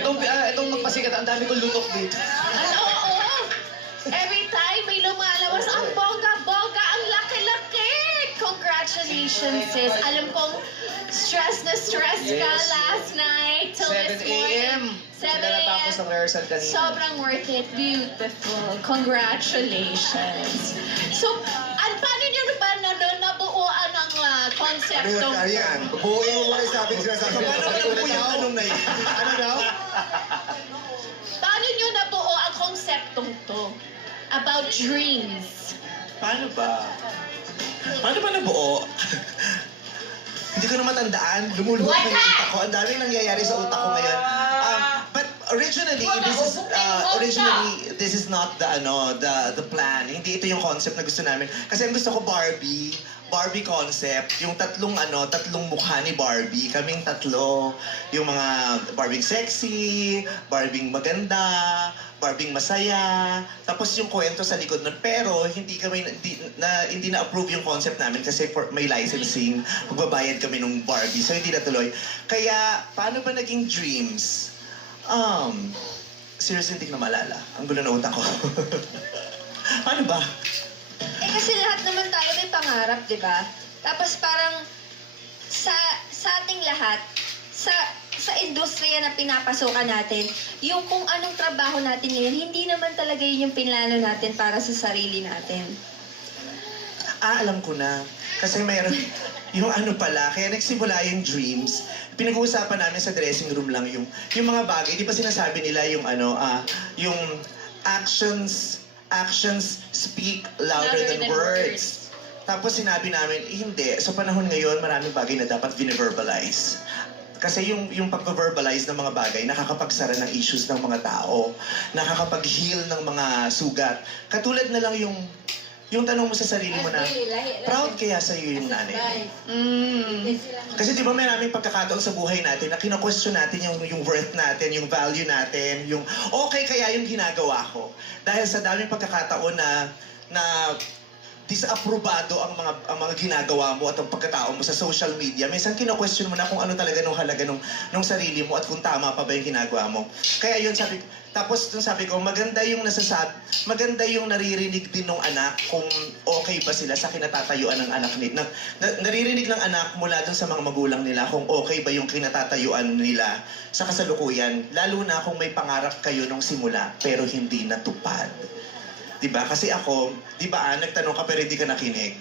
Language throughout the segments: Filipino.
Itong magpasikat, ang dami kong lutok dito. Ano, oo. Every time may lumalabas, ang bongga-bongga, ang laki-laki. Congratulations, sis. Alam kong stress na stress ka Yes. last night till 7 this morning. a.m. 7 Sila natapos a.m. ng rehearsal kanina. Sobrang worth it. Beautiful. Congratulations. So, paano nyo ba nabuuan ang konseptong? Ano yan? Buuin mo ba yung sinasabi mo? Paano ka nabuo yung tanong na yun? Ano daw? Paano nyo nabuo ang konseptong to? About dreams. Paano ba? Paano ba nabuo? Hindi ko na matandaan. Lumulubog na yung utak ko. Ang daming nangyayari sa utak ko ngayon. But originally, this is not the plan. Hindi ito yung concept na gusto namin. Kasi ang gusto ko Barbie concept, yung tatlong mukha ni Barbie, kaming tatlo, yung mga Barbie sexy, Barbie maganda, Barbie masaya, tapos yung kwento sa likod nun. Pero hindi na-approve yung concept namin kasi may licensing, magbabayad kami nung Barbie, so hindi natuloy. Kaya, paano ba naging dreams? Seriously, hindi ko na maalala. Ang gulo na utak ko. Paano ba? Kasi lahat naman tayo may pangarap, di ba? Tapos parang sa ating lahat, sa industriya na pinapasokan natin, yung kung anong trabaho natin ngayon, hindi naman talaga yun yung pinlano natin para sa sarili natin. Alam ko na. Kasi mayroon, yung kaya nagsimula yung dreams. Pinag-uusapan namin sa dressing room lang yung mga bagay. Di ba sinasabi nila yung actions speak louder than words. Tapos sinabi namin, hindi. Sa panahon ngayon, maraming bagay na dapat vine-verbalize. Kasi yung pag-verbalize ng mga bagay, nakakapagsara ng issues ng mga tao. Nakakapag-heal ng mga sugat. Katulad na lang yung tanong mo sa sarili mo na, proud kaya sa'yo yung nanay mo? Kasi di ba may maraming pagkakataon sa buhay natin na kina-question natin yung worth natin, yung value natin, yung okay kaya yung ginagawa ko. Dahil sa daming pagkakataon na disaprobado ang mga ginagawa mo at ang pagkatao mo sa social media, minsan kina-question mo na kung ano talaga nung halaga nung sarili mo at kung tama pa ba yung ginagawa mo. Kaya yun sabi ko, maganda yung naririnig din ng anak kung okay ba sila sa kinatatayuan ng anak nila. Naririnig ng anak mula dun sa mga magulang nila kung okay ba yung kinatatayuan nila sa kasalukuyan. Lalo na kung may pangarap kayo nung simula pero hindi natupad. Diba? Kasi ako, nagtanong ka pero hindi ka nakinig.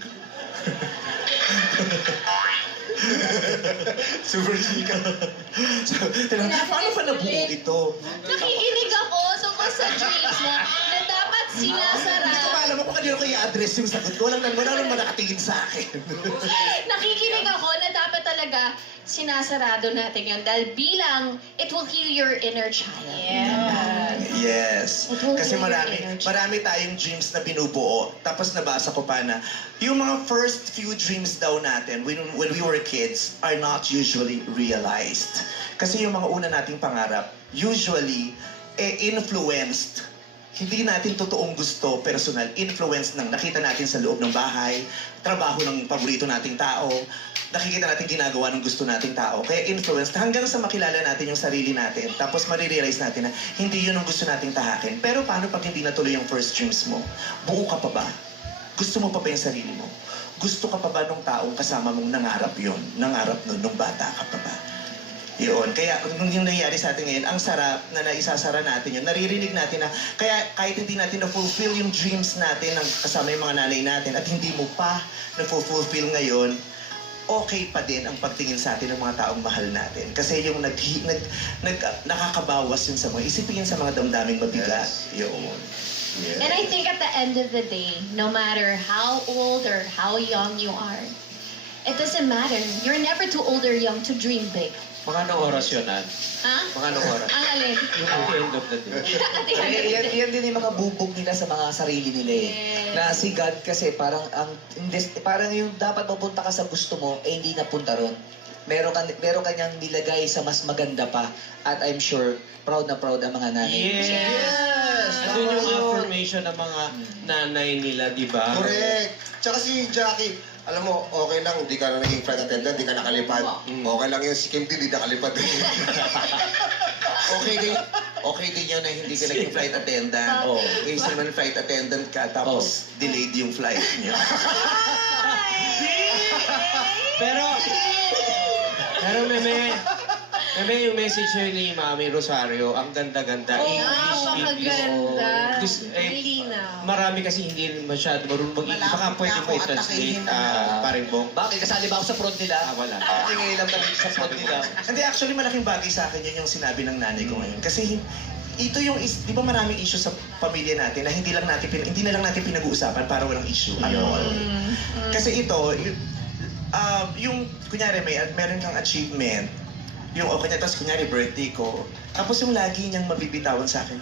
Super chika. So, paano pa nabuo ito? Nakikinig ako tungkol sa dreams mo na dapat sinasara. Hindi ko alam kung kanino ko i-address yung sagot ko. Wala naman nakatingin sa akin. Nakikinig ako na dapat talaga sinasarado natin yun dahil bilang it will heal your inner child. Yes. Kasi marami tayong dreams na binubuo. Tapos nabasa ko pa na yung mga first few dreams daw natin when we were kids are not usually realized. Kasi yung mga una nating pangarap usually influenced. Hindi natin totoong gusto, personal, influence ng nakita natin sa loob ng bahay, trabaho ng paborito nating tao, nakikita natin ginagawa ng gusto nating tao. Kaya influence, hanggang sa makilala natin yung sarili natin, tapos marirealize natin na hindi yun ang gusto nating tahakin. Pero paano pag hindi natuloy yung first dreams mo? Buo ka pa ba? Gusto mo pa ba yung sarili mo? Gusto ka pa ba nung taong kasama mong nangarap yun? Nangarap nun nung bata ka pa ba? Yun. Kaya kung yung nangyayari sa atin ngayon, ang sarap na naisasara natin yun. Naririnig natin na, kaya kahit hindi natin na-fulfill yung dreams natin ng kasama yung mga nanay natin at hindi mo pa na-fulfill ngayon, okay pa din ang pagtingin sa atin ng mga taong mahal natin. Kasi yung nakakabawas yun sa mga, isipin sa mga damdaming mabigat. Yun. And I think at the end of the day, no matter how old or how young you are, it doesn't matter. You're never too old or young to dream big. Mga anong oras yun, Ann? Ha? Mga anong oras? Ang alin? Yung at the end of the day. At the end of the day. Yan din yung mga bubog nila sa mga sarili nila eh. Yes. Na si God kasi parang yung dapat mapunta ka sa gusto mo, hindi napunta ron. Meron kanyang nilagay sa mas maganda pa. At I'm sure, proud na proud ang mga nanay. Yes! Andun yung affirmation ng mga nanay nila, di ba? Correct. Tsaka si Jackie, alam mo, okay lang, hindi ka na naging flight attendant, hindi ka nakalipad. Okay lang yun, si Kim, hindi nakalipad. okay din yun na hindi ka naging flight attendant. Oh. Kasi naman flight attendant ka, tapos delayed yung flight niyo. Pero Meme, yung message nyo ni Mami Rosario, ang ganda-ganda. Oo, English. napakaganda. Kasi, Malinaw. marami kasi hindi masyado marunong mag-English. Baka pwede mo i-translate, paring Bong. Bakit? Kasali ba ako sa front nila? Wala. Kasi ngayon lang talaga sa front nila. Hindi, actually malaking bagay sa akin yun yung sinabi ng nanay ko ngayon. Kasi ito yung, di ba maraming issue sa pamilya natin na hindi na lang natin pinag-uusapan para walang issue at all. Kasi ito, yung, kunyari, meron kang achievement, yung, o kanya, tapos kunyari, birthday ko, tapos yung lagi niyang mabibitawan sa akin,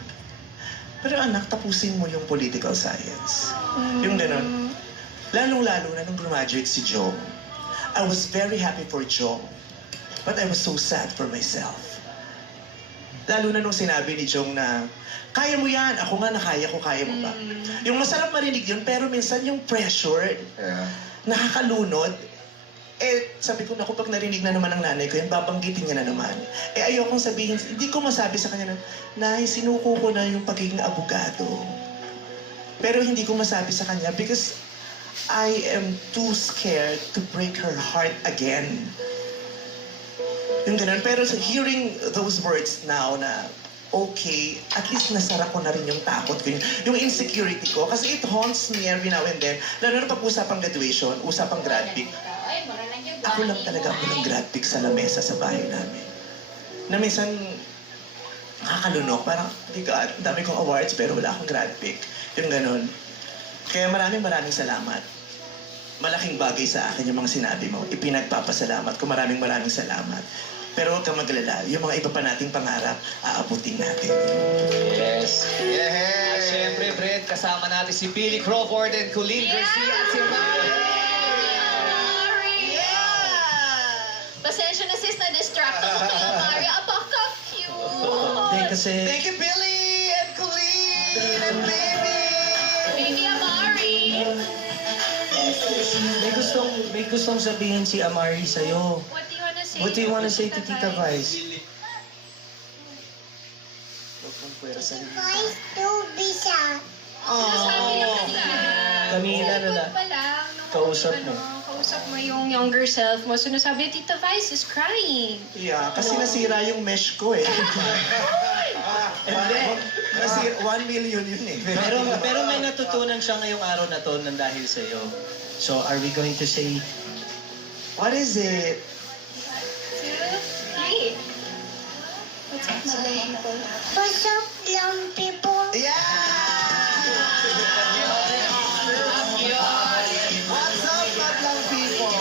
pero anak, tapusin mo yung political science. Yung gano'n. Lalong-lalo na nung graduate si Joe, I was very happy for Joe, but I was so sad for myself. Lalo na nung sinabi ni Jong na, kaya mo yan, ako nga nakaya ko, kaya mo ba? Yung masarap marinig yun, pero minsan yung pressure, nakakalunod. Eh, sabi ko, naku, pag narinig na naman ng nanay ko, yan, babanggitin niya na naman. Eh, ayokong sabihin, hindi ko masabi sa kanya na, Nay, sinuko ko na yung pagiging abogado. Pero hindi ko masabi sa kanya because I am too scared to break her heart again. Yung ganun. Pero hearing those words now na, okay, at least nasara ko na rin yung takot ko, yung insecurity ko. Kasi it haunts me every now and then. Lalo na pag usapang graduation, usapang grad pick. Ako lang talaga ako ng grad pick sa lamesa sa bahay namin. Na minsan, nakakalunok. Parang, God, ang dami kong awards pero wala akong grad pick. Yung ganun. Kaya maraming salamat. Malaking bagay sa akin yung mga sinabi mo. Ipinagpapasalamat ko. Maraming salamat. Pero huwag kang maglala. Yung mga iba pa nating pangarap, aabutin natin. Yes. At syempre, Brent, kasama natin si Billy Crawford and Colleen Garcia at si Mari. Pasensya na sis, na-distract ako kay Mario. Apaka-cute. Hindi kasi, Thank you, Billy and Colleen and baby! Baby Amari. may gustong sabihin si Amari sa'yo. What do you wanna say? What do you wanna say to Tita Vice? Sinasabi lang kanina. Kanina na Good na. pa lang. Kausap mo. Kausap mo yung younger self mo. Sinasabi, Tita Vice is crying. Yeah, kasi nasira yung mesh ko eh. Hindi. Kasi 1 million yun eh. Pero may natutunan siya ngayong araw na to nang dahil sa'yo. So, are we going to say, What is it? 2, 3. What's up, Mother? What's up, young people? Yeah! What's up, madlang people?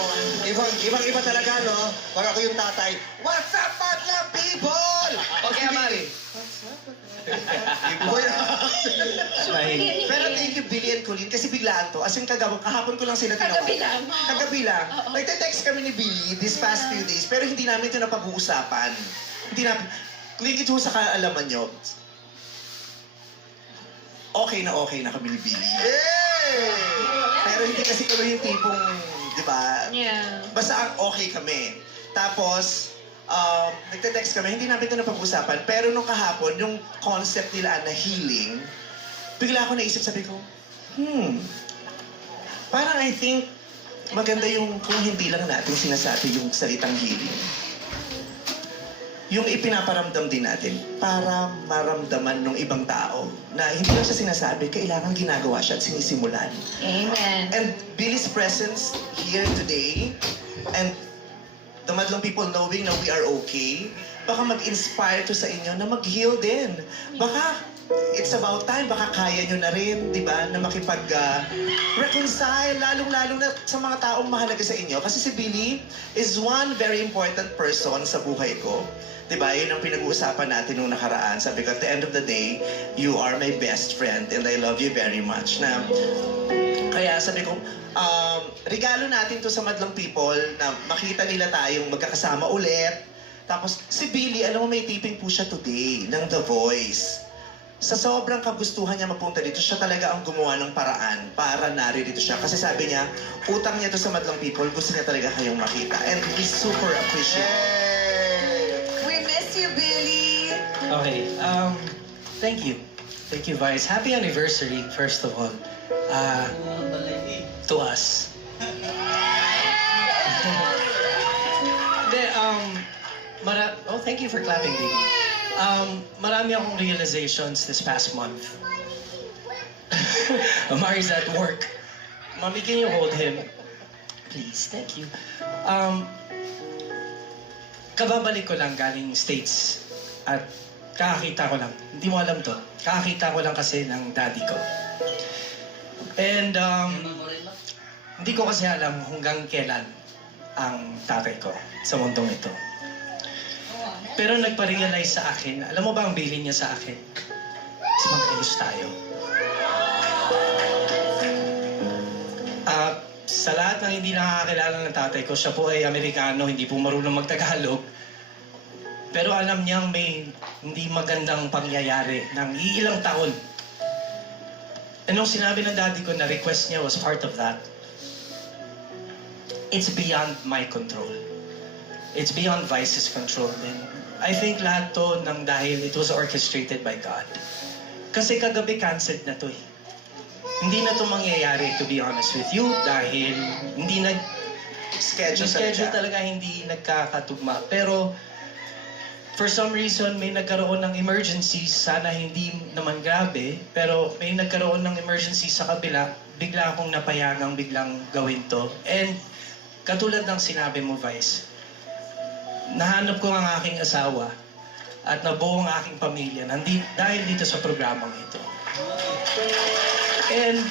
Ibang-iba talaga, no? Pag ako yung tatay, what's up, madlang people? Okay, Amari. Boy, Pero thank you, Billy and Colleen, kasi biglaan to. As in, kahapon ko lang sila tinawag. Kagabi lang. Kagabi lang. Nagte-text kami ni Billy this past few days, pero hindi namin ito napag-uusapan. Hindi namin. Kung ito sa kaalaman nyo, okay na kami ni Billy. Pero hindi kasi kami yung tipong, di ba? Yeah. Basta okay kami. Tapos, nagte-text kami, hindi namin ito napag-usapan. Pero nung kahapon, yung concept nila na healing, bigla ako naisip, sabi ko, parang I think maganda yung kung hindi lang natin sinasabi yung salitang healing. Yung ipinaparamdam din natin para maramdaman ng ibang tao na hindi lang siya sinasabi, kailangan ginagawa siya at sinisimulan. Amen. And Billy's presence here today, and the madlang people knowing na we are okay, baka mag-inspire to sa inyo na mag-heal din. Baka it's about time, baka kaya nyo na rin, di ba, na makipag-reconcile, lalong-lalong na sa mga taong mahalaga sa inyo. Kasi si Billy is one very important person sa buhay ko. Di ba, yun ang pinag-uusapan natin nung nakaraan. Sabi ko, at the end of the day, you are my best friend and I love you very much. Na, kaya sabi ko, regalo natin to sa madlang people na makita nila tayong magkakasama ulit. Tapos si Billy, alam mo may taping po siya today ng The Voice. Sa sobrang kagustuhan niya magpunta dito, siya talaga ang gumawa ng paraan para naririto siya. Kasi sabi niya, utang niya to sa madlang people, gusto niya talaga kayong makita. And we super appreciate. We miss you, Billy. Okay, thank you. Thank you, Vice. Happy anniversary, first of all. To us. Hindi, oh, thank you for clapping, baby. Marami akong realizations this past month. Mari's at work. Mommy, can you hold him? Please, thank you. Kababalik ko lang galing States at kakakita ko lang. Hindi mo alam to. Kakakita ko lang kasi ng daddy ko. And hindi ko kasi alam hanggang kailan ang tatay ko sa mundong ito. Pero nagpa-realize sa akin, alam mo ba ang bilin niya sa akin? Mas mag-ayos tayo. Sa lahat ng hindi nakakakilala ng tatay ko, siya po ay Amerikano, hindi po marunong magtagalog. Pero alam niyang may hindi magandang pangyayari ng iilang taon. And nung sinabi ng daddy ko na request niya was part of that, it's beyond my control. It's beyond Vice's control. And I think lahat to nang dahil it was orchestrated by God. Kasi kagabi canceled na to eh. Hindi na to mangyayari, to be honest with you, dahil hindi schedule talaga hindi nagkakatugma. Pero for some reason, may nagkaroon ng emergency. Sana hindi naman grabe, pero may nagkaroon ng emergency sa kabila. Bigla akong napayagang biglang gawin to. And katulad ng sinabi mo, Vice, nahanap ko ang aking asawa at nabuo ang aking pamilya dahil dito sa programang ito. And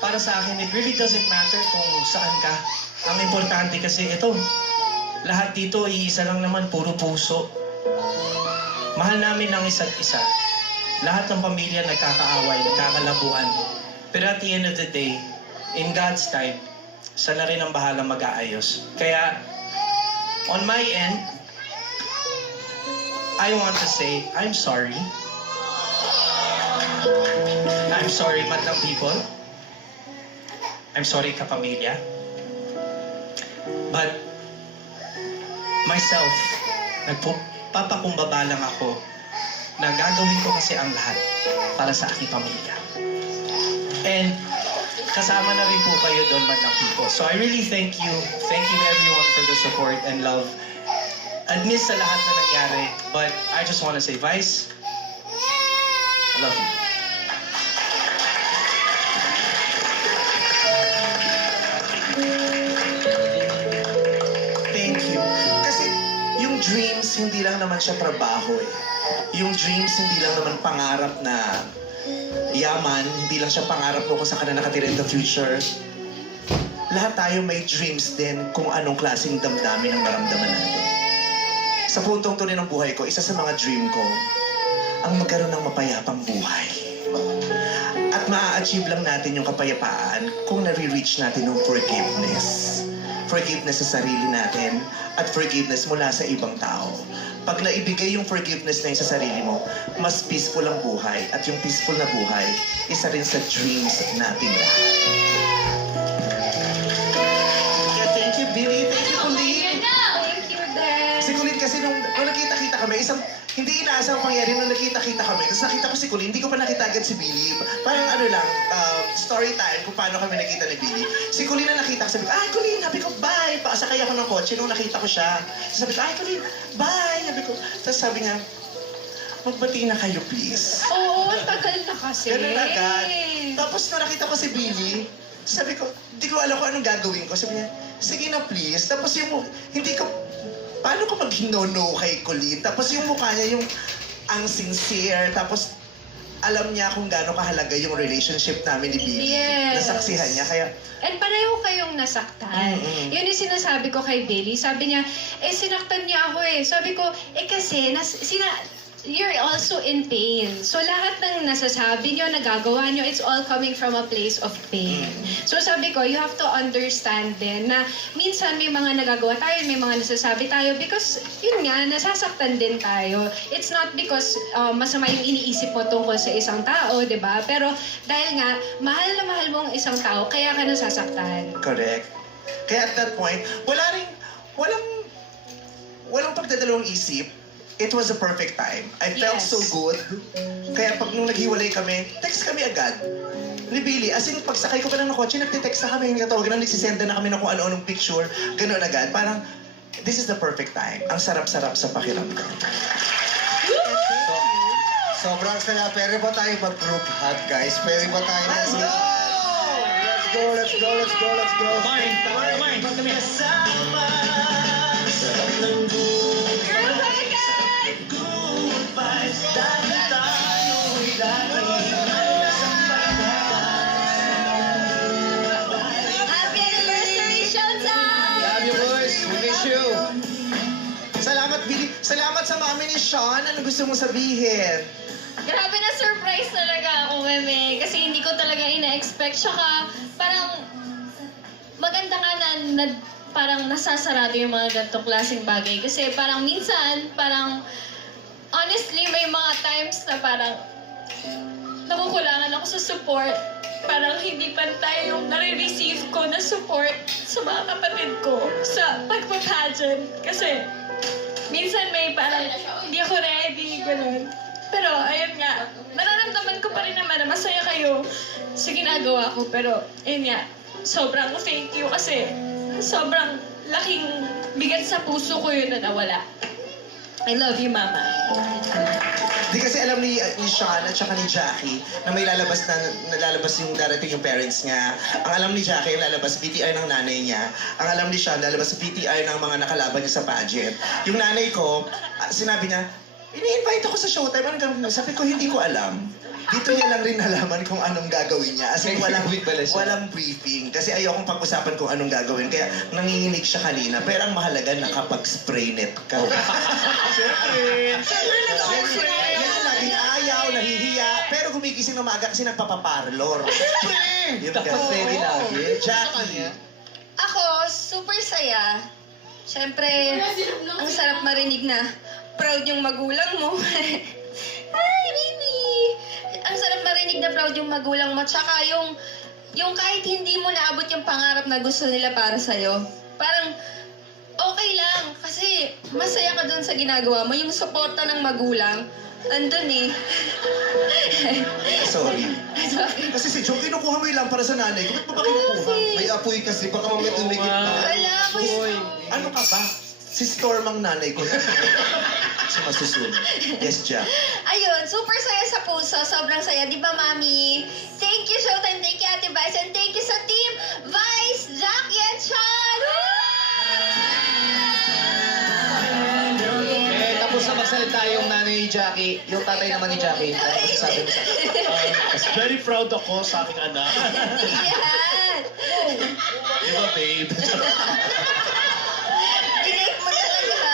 para sa akin, it really doesn't matter kung saan ka. Ang importante kasi ito, lahat dito, iisa lang naman, puro puso. Mahal namin ang isa't isa. Lahat ng pamilya nagkakaaway, nagkakalabuan. Pero at the end of the day, in God's time, siya na rin ang bahalang mag-aayos. Kaya, on my end, I want to say, I'm sorry. I'm sorry, madlang people. I'm sorry, kapamilya. But, myself, nagpapakumbaba lang ako na gagawin ko kasi ang lahat para sa aking pamilya. And kasama na rin po kayo doon, madlang people. So I really thank you. Thank you everyone for the support and love. Admit sa lahat na nangyari, but I just want to say, Vice, I love you. Thank you. Kasi yung dreams, hindi lang naman siya trabaho eh. Yung dreams, hindi lang naman pangarap na yaman, hindi lang siya pangarap mo kung saan ka na nakatira in the future. Lahat tayo may dreams din kung anong klaseng damdamin ang maramdaman natin. Sa puntong to rin ng buhay ko, isa sa mga dream ko, ang magkaroon ng mapayapang buhay. At maa-achieve lang natin yung kapayapaan kung nare-reach natin yung forgiveness. Forgiveness sa sarili natin at forgiveness mula sa ibang tao. Pag naibigay yung forgiveness na yun sa sarili mo, mas peaceful ang buhay. At yung peaceful na buhay, isa rin sa dreams natin lahat. Kaya thank you, Billy. Thank you, Colleen. Thank you, Dad. Si Colleen kasi nung nakita-kita kami, hindi inaasang pangyari nung nakita-kita kami. Tapos nakita ko si Colleen, hindi ko pa nakita agad si Billy. Parang story time kung paano kami nakita ni Billy. Si Colleen na nakita ko, sabi ko, Colleen, sabi ko, bye. Pasakay ako ng kotse nung nakita ko siya. Sabi ko, Colleen, bye. Sabi ko, tapos sabi niya, magbati na kayo, please. Oo, tagal na kasi. Ganun agad. Tapos nung nakita ko si Billy, sabi ko, hindi ko alam kung anong gagawin ko. Sabi niya, sige na please. Tapos yung, paano ko mag-no-no kay Colleen? Tapos yung mukha niya, ang sincere. Tapos alam niya kung gaano kahalaga yung relationship namin ni Billy. Yes. Nasaksihan niya. Kaya, And pareho kayong nasaktan. Yun yung sinasabi ko kay Billy. Sabi niya, sinaktan niya ako eh. Sabi ko, kasi, you're also in pain. So lahat ng nasasabi niyo, nagagawa niyo, it's all coming from a place of pain. So sabi ko, you have to understand din na minsan may mga nagagawa tayo, may mga nasasabi tayo because yun nga, nasasaktan din tayo. It's not because masama yung iniisip mo tungkol sa isang tao, di ba? Pero dahil nga, mahal na mahal mo ang isang tao, kaya ka nasasaktan. correct. Kaya at that point, walang pagdadalawang isip. it was a perfect time. I felt Yes. so good. Kaya pag nung naghiwalay kami, text kami agad. Ni Billy, as in, pagsakay ko pa lang ng kotse, nagtitext na kami, nagtatawagan na, nagsisenda na kami ng kung ano-anong picture, gano'n agad. Parang, this is the perfect time. Ang sarap-sarap sa pakiramdam. Sobrang saya. Pwede ba tayo mag-group hug, guys? Pwede ba tayo Let's go! Let's go, let's go, let's go, let's go. Girl hug, guys! Happy anniversary, Showtime! Love you, boys. We miss you. Salamat, Billy. Salamat sa mami ni Sean. Ano gusto mong sabihin? Grabe na surprise talaga ako, Meme. Kasi hindi ko talaga ina-expect. Tsaka, parang, maganda nga na parang nasasarado yung mga ganitong klaseng bagay. Kasi parang minsan, parang, honestly, may mga times na parang, nakukulangan ako sa support. Parang hindi pantay yung nare-receive ko na support sa mga kapatid ko sa pagpa-pageant. Kasi, minsan may parang, hindi ako ready, gano'n. Pero, ayun nga, nararamdaman ko pa rin naman na masaya kayo sa ginagawa ko. Pero, ayun nga, sobrang thank you kasi sobrang laking bigat sa puso ko yun na nawala. I love you, Mama. Di kasi alam ni Sean at saka ni Jackie na may lalabas yung darating yung parents niya. Ang alam ni Jackie, yung lalabas VTR ng nanay niya. Ang alam ni Sean, lalabas VTR ng mga nakalaban niya sa pageant. Yung nanay ko, sinabi niya, ini-invite ako sa Showtime. Anong gagawin mo? Sabi ko, hindi ko alam. Dito niya lang rin nalaman kung anong gagawin niya. As in, walang briefing. Kasi ayokong pag-usapan kung anong gagawin. Kaya nanginginig siya kanina. Pero ang mahalaga, nakapag-spray net ka. Siyempre, yan laging ayaw, nahihiya. Pero gumigising na maaga kasi nagpapaparlor. Yun Dapat kasi. ready lagi. Jackie. Ako, super saya. Siyempre, ang sarap marinig na proud yung magulang mo. Hi, baby! Ang sarap marinig na proud yung magulang mo. Tsaka yung kahit hindi mo naabot yung pangarap na gusto nila para sa'yo, parang okay lang. Kasi masaya ka dun sa ginagawa mo. Yung suporta ng magulang, andun eh. Sorry. Sorry. Kasi si Joe, kinukuha mo yung lampara sa nanay ko. Ba't mo ba kinukuha? May apoy kasi. Baka mamaya tumigit pa. Wala ko Ano ka ba? Si Storm ang nanay ko. Si masusunod. Yes, Jack. Ayun, super saya sa puso. Sobrang saya. Di ba, Mami? Thank you, Showtime. Thank you, Ate Vice. And thank you sa team Vice, Jackie, and Sean! Tapos na magsalita yung nanay ni Jackie, yung tatay naman ni Jackie. Ano sabi mo sa akin? Very proud ako sa aking anak. Yan! Di ba, babe? Dinate mo talaga.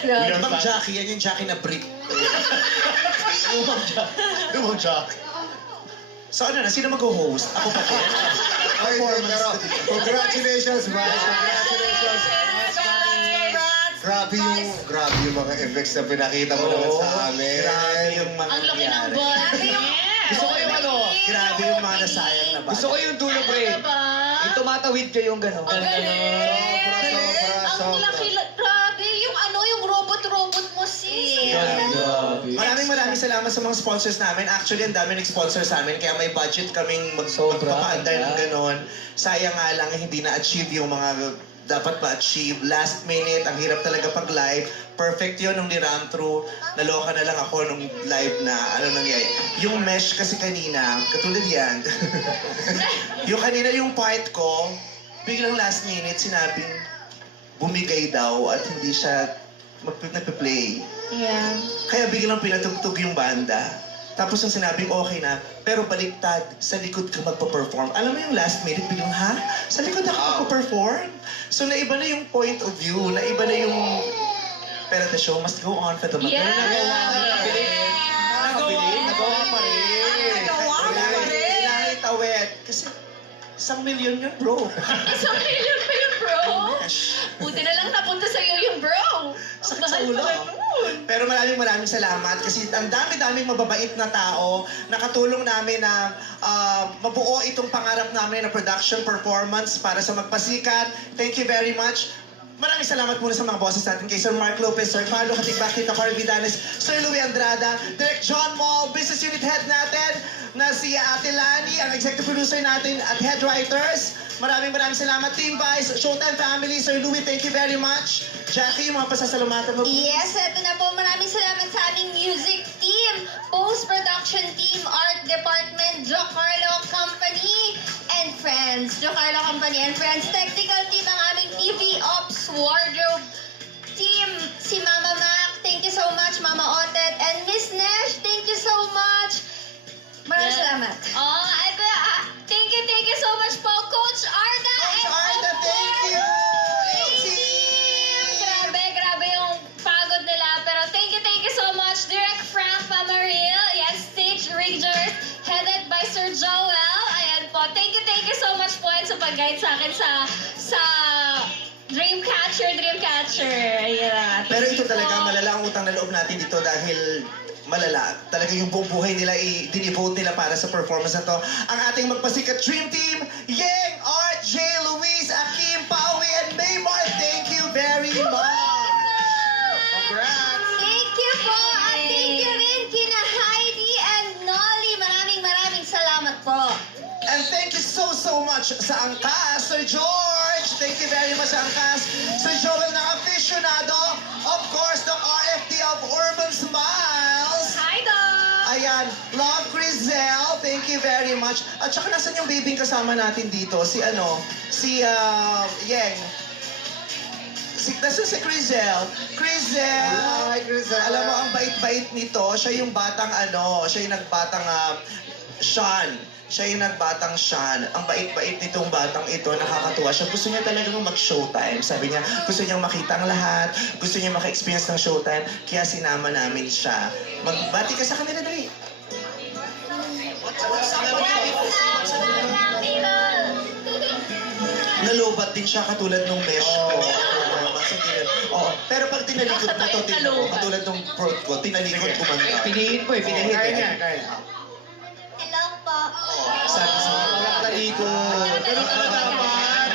Yung bang Jackie, yan yung Jackie na brick. Lumang Jack. So ano na, sino mag-host? Ako pa din. Ay, pero congratulations, Vice. Congratulations. Grabe yung mga effects na pinakita mo naman sa amin. Grabe yung mga Ang laki ng nangyari. ball. Gusto ko yung ano, Grabe yung mga nasayang na gusto ko yung dulo, pre. Yung tumatawid kayong gano'n. Ang galing! Sobra. Ang laki, grabe. Yung robot-robot mo, sis. Maraming salamat sa mga sponsors namin. Actually, ang dami nag-sponsor sa amin. Kaya may budget kaming Sobra. magpapaandar ng Yeah. ganon. Sayang nga lang, hindi na-achieve yung mga dapat ma-achieve. Last minute, ang hirap talaga pag live. Perfect yun nung ni-run through. Naloka na lang ako nung live na ano nangyay. Yung mesh kasi kanina, katulad yan. Yung kanina yung part ko, biglang last minute sinabing bumigay daw at hindi siya nagpe-play. Yeah. Kaya biglang pinatugtog yung banda. Tapos ang sinabing okay na, pero baliktad, sa likod ka magpa-perform. Alam mo yung last minute, biglang, ha? Sa likod ako magpa-perform? So naiba na yung point of view, naiba na yung... Pero the show must go on for the month. Yeah! Nagawa pa rin. Kailangan itawid. Kasi 1 million yun, bro. 1 million pa yung bro. Buti na lang napunta sa'yo yung bro. Sakit sa ulo. Ang mahal pala nun. Pero maraming salamat kasi ang dami-daming mababait na tao nakatulong namin na mabuo itong pangarap namin na production performance para sa Magpasikat. Thank you very much. Maraming salamat muna sa mga bosses natin kay Sir Mark Lopez, Sir Paolo Katigbak, Tita Cory Vidanes, Sir Louie Andrada, Direct John Mall, Business Unit Head natin na si Ate Lani, ang Executive Producer natin at Head Writers. Maraming salamat. Team Vice, Showtime Family, Sir Louie, thank you very much. Jackie, yung mga pasasalamatan mo. Yes, eto na po. Maraming salamat sa aming music team, post-production team, art department, Jocarlo Company and Friends. Jocarlo Company and Friends. Technical team, ang aming TV Ops Wardrobe team, si Mama Mac. Thank you so much, Mama Otet. And Miss Nesh, thank you so much. Maraming salamat. Thank you so much po, Coach Arda. Coach Arda, thank you! Grabe yung pagod nila. Pero thank you so much, Direct Frank Pamaril. Yes, Stage Rangers, headed by Sir Joel. Ayan po. Thank you so much po sa pag-guide sa akin sa Dreamcatcher. Ayan. Pero ito talaga, malala ang utang na loob natin dito dahil malala. Talaga yung buong buhay nila, i-devote nila para sa performance na to. Ang ating Magpasikat Dream Team, Yeng, Art, Jay, Luis, Akim, Paui, and Maymar, thank you very much! Congrats! Thank you po. At thank you rin kina Heidi and Nolly. Maraming salamat po. And thank you so much sa Angkas, Sir George. Thank you very much sa Angkas. Sir Joel ng Aficionado. Of course, the RFD of Urban Smiles. Hi, Dog! Ayan, Love Crizel. Thank you very much. At saka nasan yung baby kasama natin dito? Si Yeng. Nasan si Crizel? Crizel! Hi, Crizel. Alam mo, ang bait-bait nito. Siya yung batang siya yung nagbatang Sean. Siya yung nagbatang Sean. Ang bait-bait nitong batang ito, nakakatuwa siya. Gusto niya talagang mag-showtime. Sabi niya, gusto niyang makita ang lahat. Gusto niya maka-experience ng showtime. Kaya sinama namin siya. Magbati ka sa kanila, dali. Nalobat din siya katulad nung mesh ko. Oo. Pero pag tinalikod mo to, tingnan mo, katulad nung throat ko, tinalikod kumanta. Pinihin mo pinihin. Kaya. Hello po. Sabi sa Talikod. Ganun talaga naman.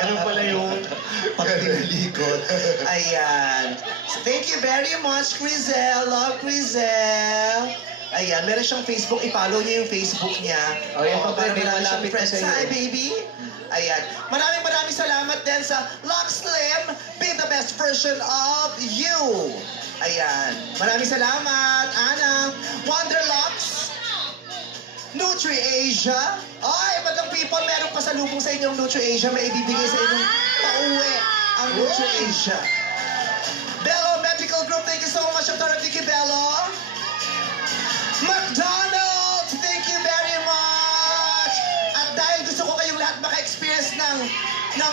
Ganun pala yun. pag tinalikod. Ayan. So, thank you very much, Crizel. Love Crizel. Ayan, meron siyang Facebook. I-follow niyo yung Facebook niya. Oh, yan pa, para may marami siyang malapit na friends. sa'yo. Hi, baby. Ayan. Maraming salamat din sa Lux Slim. Be the best version of you. Ayan. Maraming salamat, Ana. Wonderlux. Nutri-Asia. Ay, madang people, meron pasalubong sa inyong Nutri-Asia. May ibibigay sa inyong pauwi ang Nutri-Asia. Bello Medical Group, thank you so much, Dr. Vicky Bello. McDonald's, thank you very much. At dahil gusto ko kayong lahat maka-experience ng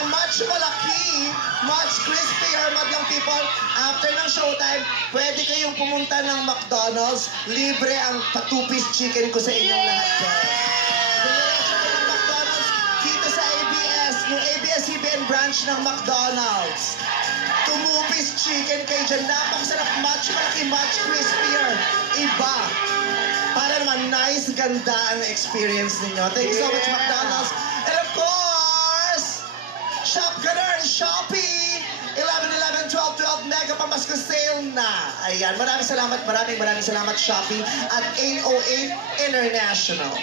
much malaki, much crispier, madlang people, after ng showtime, pwede kayong pumunta ng McDonald's. Libre ang pa-two-piece chicken ko sa inyong lahat. Dumiretso kayo ng McDonald's dito sa ABS, yung ABS-CBN branch ng McDonald's. Two-piece chicken kayo dyan. Napakasarap, much malaki, much crispier. Iba. Para naman nice, ganda ang experience ninyo. Thank you so much, McDonald's. And of course, Shop Ganun, Shopee! 11, 12, mega pamasko sale na. Ayan, maraming salamat, maraming salamat, Shopee at 808 International.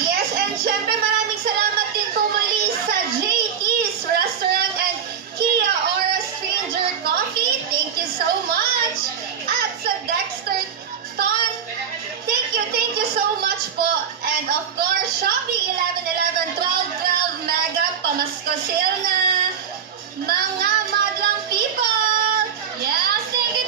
Yes, and syempre maraming salamat din po muli sa JT's Restaurant and Kia Ora Stranger Coffee. Thank you so much. At sa Dexter Ton, thank you so much po. And of course, Shopee 11, 12, mega pamasko sale na. Mga madlang people! Yes, thank you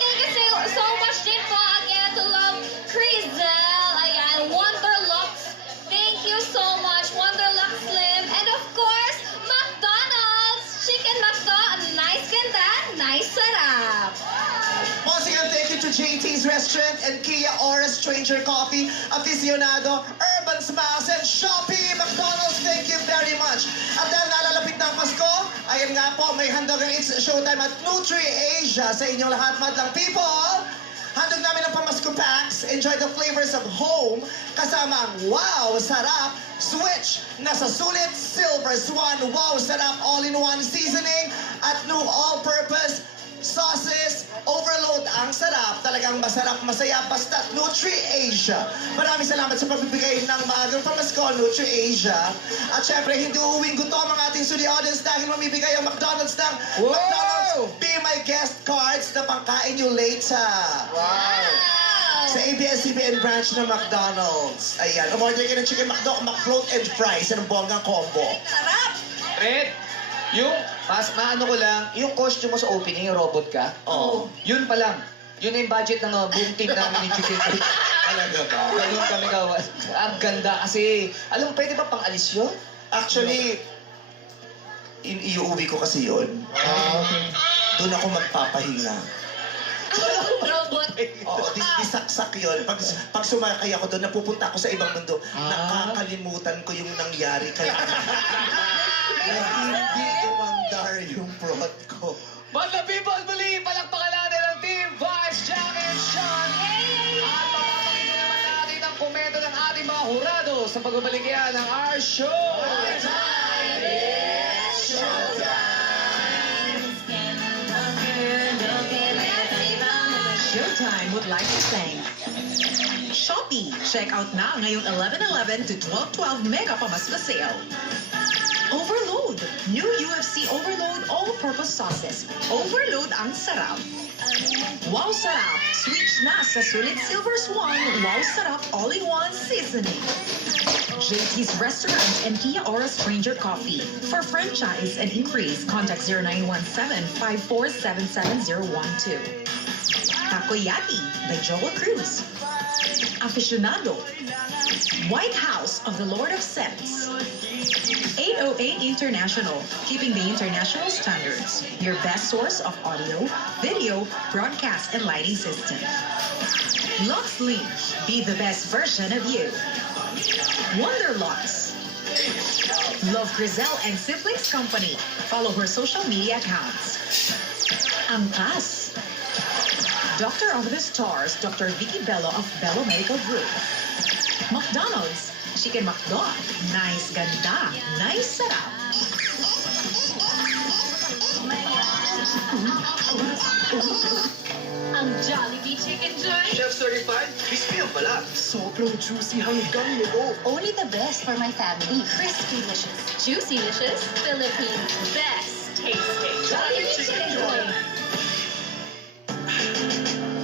so much din po again to Love Crizel. Ayan, Wonderlux. Thank you so much, Wonderlux Slim. And of course, McDonald's. Chicken McDo, nice ganda, nice sarap. Once again, thank you to JT's Restaurant and Kia Ora Stranger Coffee, Aficionado, Urban Smiles, and Shopee. McDonald's, thank you very much. At dahil nalalapit na ang pamasko. Ayan nga po, may handog ang It's Showtime at Nutri-Asia sa inyong lahat, madlang people. Handog namin ang pamasko packs. Enjoy the flavors of home kasama ang Wow Sarap Switch na sa sulit Silver Swan Wow Sarap all-in-one seasoning at new all-purpose sauces. Overload ang sarap. Talagang masarap, masaya, basta't Nutri-Asia. Maraming salamat sa pagbibigay ng maagang pamasko, Nutri-Asia. At syempre, hindi uuwing gutom ang ating studio audience dahil mamibigay ang McDonald's ng McDonald's Be My Guest cards na pangkain nyo late sa sa ABS-CBN branch ng McDonald's. Ayan, umorder kayo ng chicken McDo, McFloat and fries. Ang bonggang combo. Red, yung... Maano ko lang, yung costume mo sa opening, yung robot ka, yun pa lang. Yun na yung budget ng buong team namin ni Chicken Flick. Talaga ba? Ganun kami gawa. Ang ganda kasi, alam mo, pwede ba pang-alis yun? Actually, iuwi ko kasi yun. Doon ako magpapahinga. Robot. Oo, bisaksak yun. Pag sumakay ako doon, napupunta ako sa ibang mundo. Nakakalimutan ko yung nangyari kay hindi umandar yung prod ko. Madlang people, muli, palakpakan natin ang Team Vice, Jack and Sean. At papapakita naman natin ang komento ng ating mga hurado sa pagbabalik yan ng our show. Showtime would like to thank Shopee. Check out na ngayong 11/11 to 12/12 mega pamasko sale. Overload. New UFC Overload all-purpose sauces. Overload ang sarap. Wow Sarap. Switch na sa sulit Silver Swan Wow Sarap all-in-one seasoning. JT's Restaurants and Kia Ora Stranger Coffee. For franchise and increase, contact 0917-5477012. Takoyaki by Joel Cruz. Aficionado. White House of the Lord of Scents. 808 International, keeping the international standards. Your best source of audio, video, broadcast, and lighting system. LuxLink, be the best version of you. Wonderlux. Love Griselle and Siblings Company. Follow her social media accounts. Angkas. Doctor of the Stars, Dr. Vicky Bello of Bello Medical Group. McDonald's. Chicken McDo. Nice ganda. Nice sarap. Ang Jollibee Chicken Joy. Chef certified, crispy ang pala. Sobrang juicy hanggang loob. Only the best for my family. Crispy-licious. Juicy-licious. Philippines' best tasting. Jollibee Chicken Joy.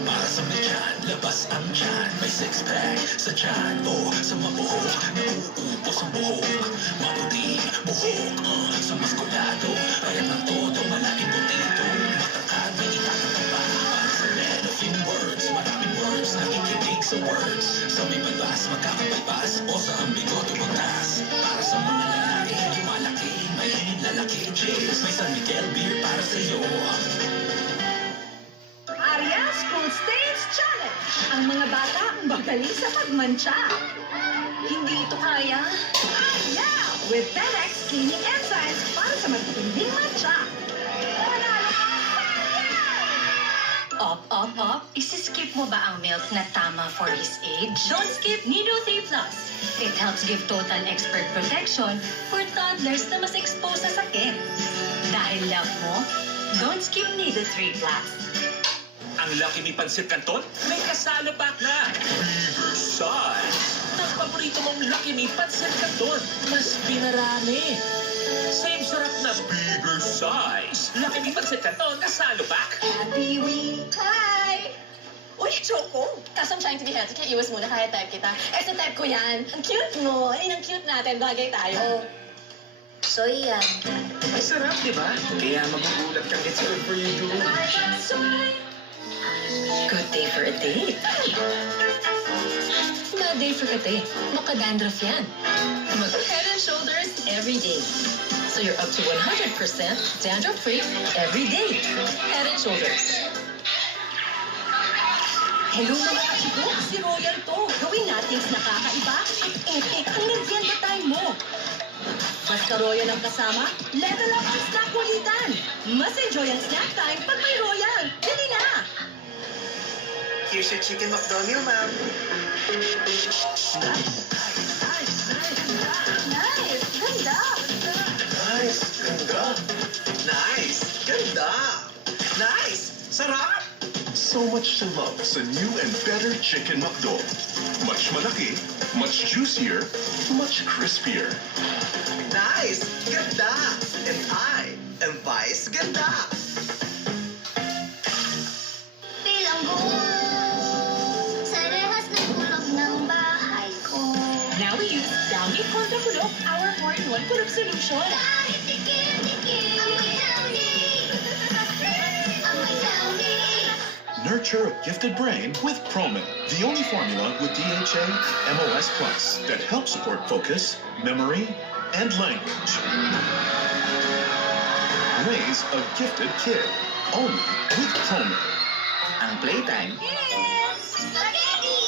Para sa may tiyan, labas ang tiyan. May six-pack sa tiyan o sa mabuhok. Nauubos ang buhok. Maputing buhok sa maskulado. Ayan ang todo, malaking butito. Matangkad, may itatapaba. Para sa men of few words. Maraming words, nakikinig sa words. Sa may balbas, magkakapalpas. O sa ambigo, tumatas. Para sa mga lalaki, lumalaki. May lalaki, cheers. May San Miguel beer para sa'yo. Arias Cool Stains Challenge. Ang mga bata magaling sa pagmantsa. Hindi ito kaya. Yeah! With 10x cleaning enzymes para sa matinding mantsa. Panalo ka, Op. Isiskip mo ba ang milk na tama for his age? Don't skip Nido 3 Plus. It helps give total expert protection for toddlers na mas exposed sa sakit. Dahil love mo, don't skip Nido 3 Plus. Ang Lucky Me Pancit Canton, may kasalo pack na. Bigger size. Ang paborito mong Lucky Me Pancit Canton, mas pinarami. Same sarap na bigger size. Lucky Me Pancit Canton, kasalo pack. Happy week. Hi! Uy, Choco! Kaso I'm trying to be healthy, kaya iwas muna kaya type kita. Eh, sa type ko yan. Ang cute mo. Ay, ang cute natin. Bagay tayo. Soy yan. Masarap, di ba? Kaya magugulat kang it's good for you too. Good day for a date. Bad day for a date. Maka-dandruff yan. Mag-Head and Shoulders every day. So you're up to 100% dandruff-free every day. Head and Shoulders. Hello mga kachiko, si Royal to. Gawin natin nakakaiba at epic ang nagyan time mo. Basta Royal ang kasama, level up ang snack kulitan. Mas enjoy ang snack time pag may Royal. Dali na! Here's your chicken McDonald's, ma'am. Nice! Ganda! Nice. Ganda. Nice. Ganda. Nice. Sarap. So much to love sa new and better Chicken McDo. Much malaki, much juicier, much crispier. Nice. Ganda. And I am Vice Ganda. Bilanggo sa rehas ng kulog ng bahay ko. Now we use Downy Contra Kulog, our 4-in-1 kulog solution. Kahit dikit-dikit, amoy Downy. Amoy Downy. Nurture a gifted brain with Promin, the only formula with DHA MOS Plus that helps support focus, memory, and language. Raise a gifted kid, only with Promin. Ang playtime, Spaghetti!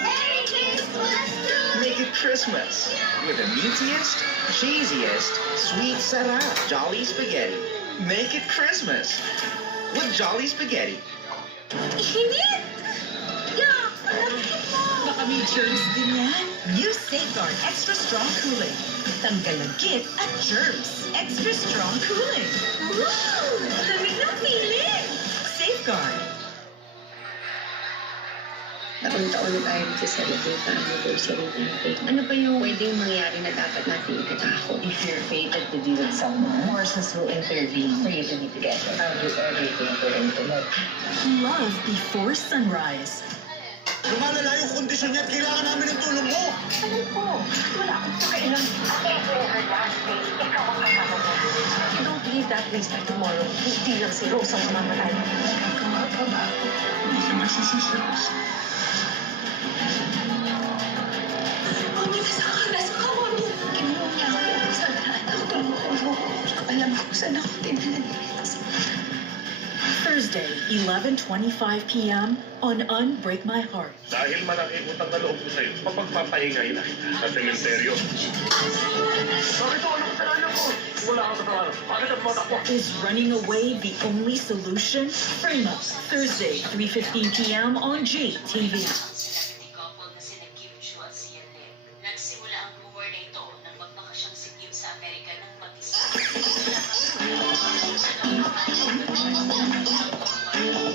Merry Christmas to make it Christmas with the meatiest, cheesiest, sweet sarap Jolly Spaghetti. Make it Christmas with Jolly Spaghetti. Init! Yuck! Malakit mo! Baka may germs din yan. New Safeguard Extra Strong Cooling. Tanggal ng git at germs. Extra Strong Cooling. Wow! Lamig ng feeling! Safeguard. Taon-taon na tayo nagsa-celebrate ang anniversary natin. Ano pa yung pwedeng mangyari na dapat natin ikatakot? If you're fated to be with someone, forces will intervene for you to be together. I'll do everything for them to love. Love before sunrise. Lumalala yung kondisyon niya at kailangan namin ng tulong mo. Alam ko, wala akong pakailan. You don't leave that place by tomorrow. Hindi lang si Rose ang mamamatay. Hindi ka magsisisi, Rose. Mami, nasa ka, Mami. Kinuha niya ako sa lahat ng tulungan mo. Alam ko saan ako dinala. Thursday, 11:25 p.m. on Unbreak My Heart. Dahil malaking utang na loob ko sa'yo, mapagpapahingay na kita sa sementeryo. Bakit ako anong kasalanan ko? Wala kang kasalanan. Bakit ang mata ko? Is running away the only solution? Frame Up, Thursday, 3:15 p.m. on JTV. couple na sina Kim Chu at Sian Lim. Nagsimula ang rumor na ito nang magbakasyon si Kim sa Amerika ng mag-isa.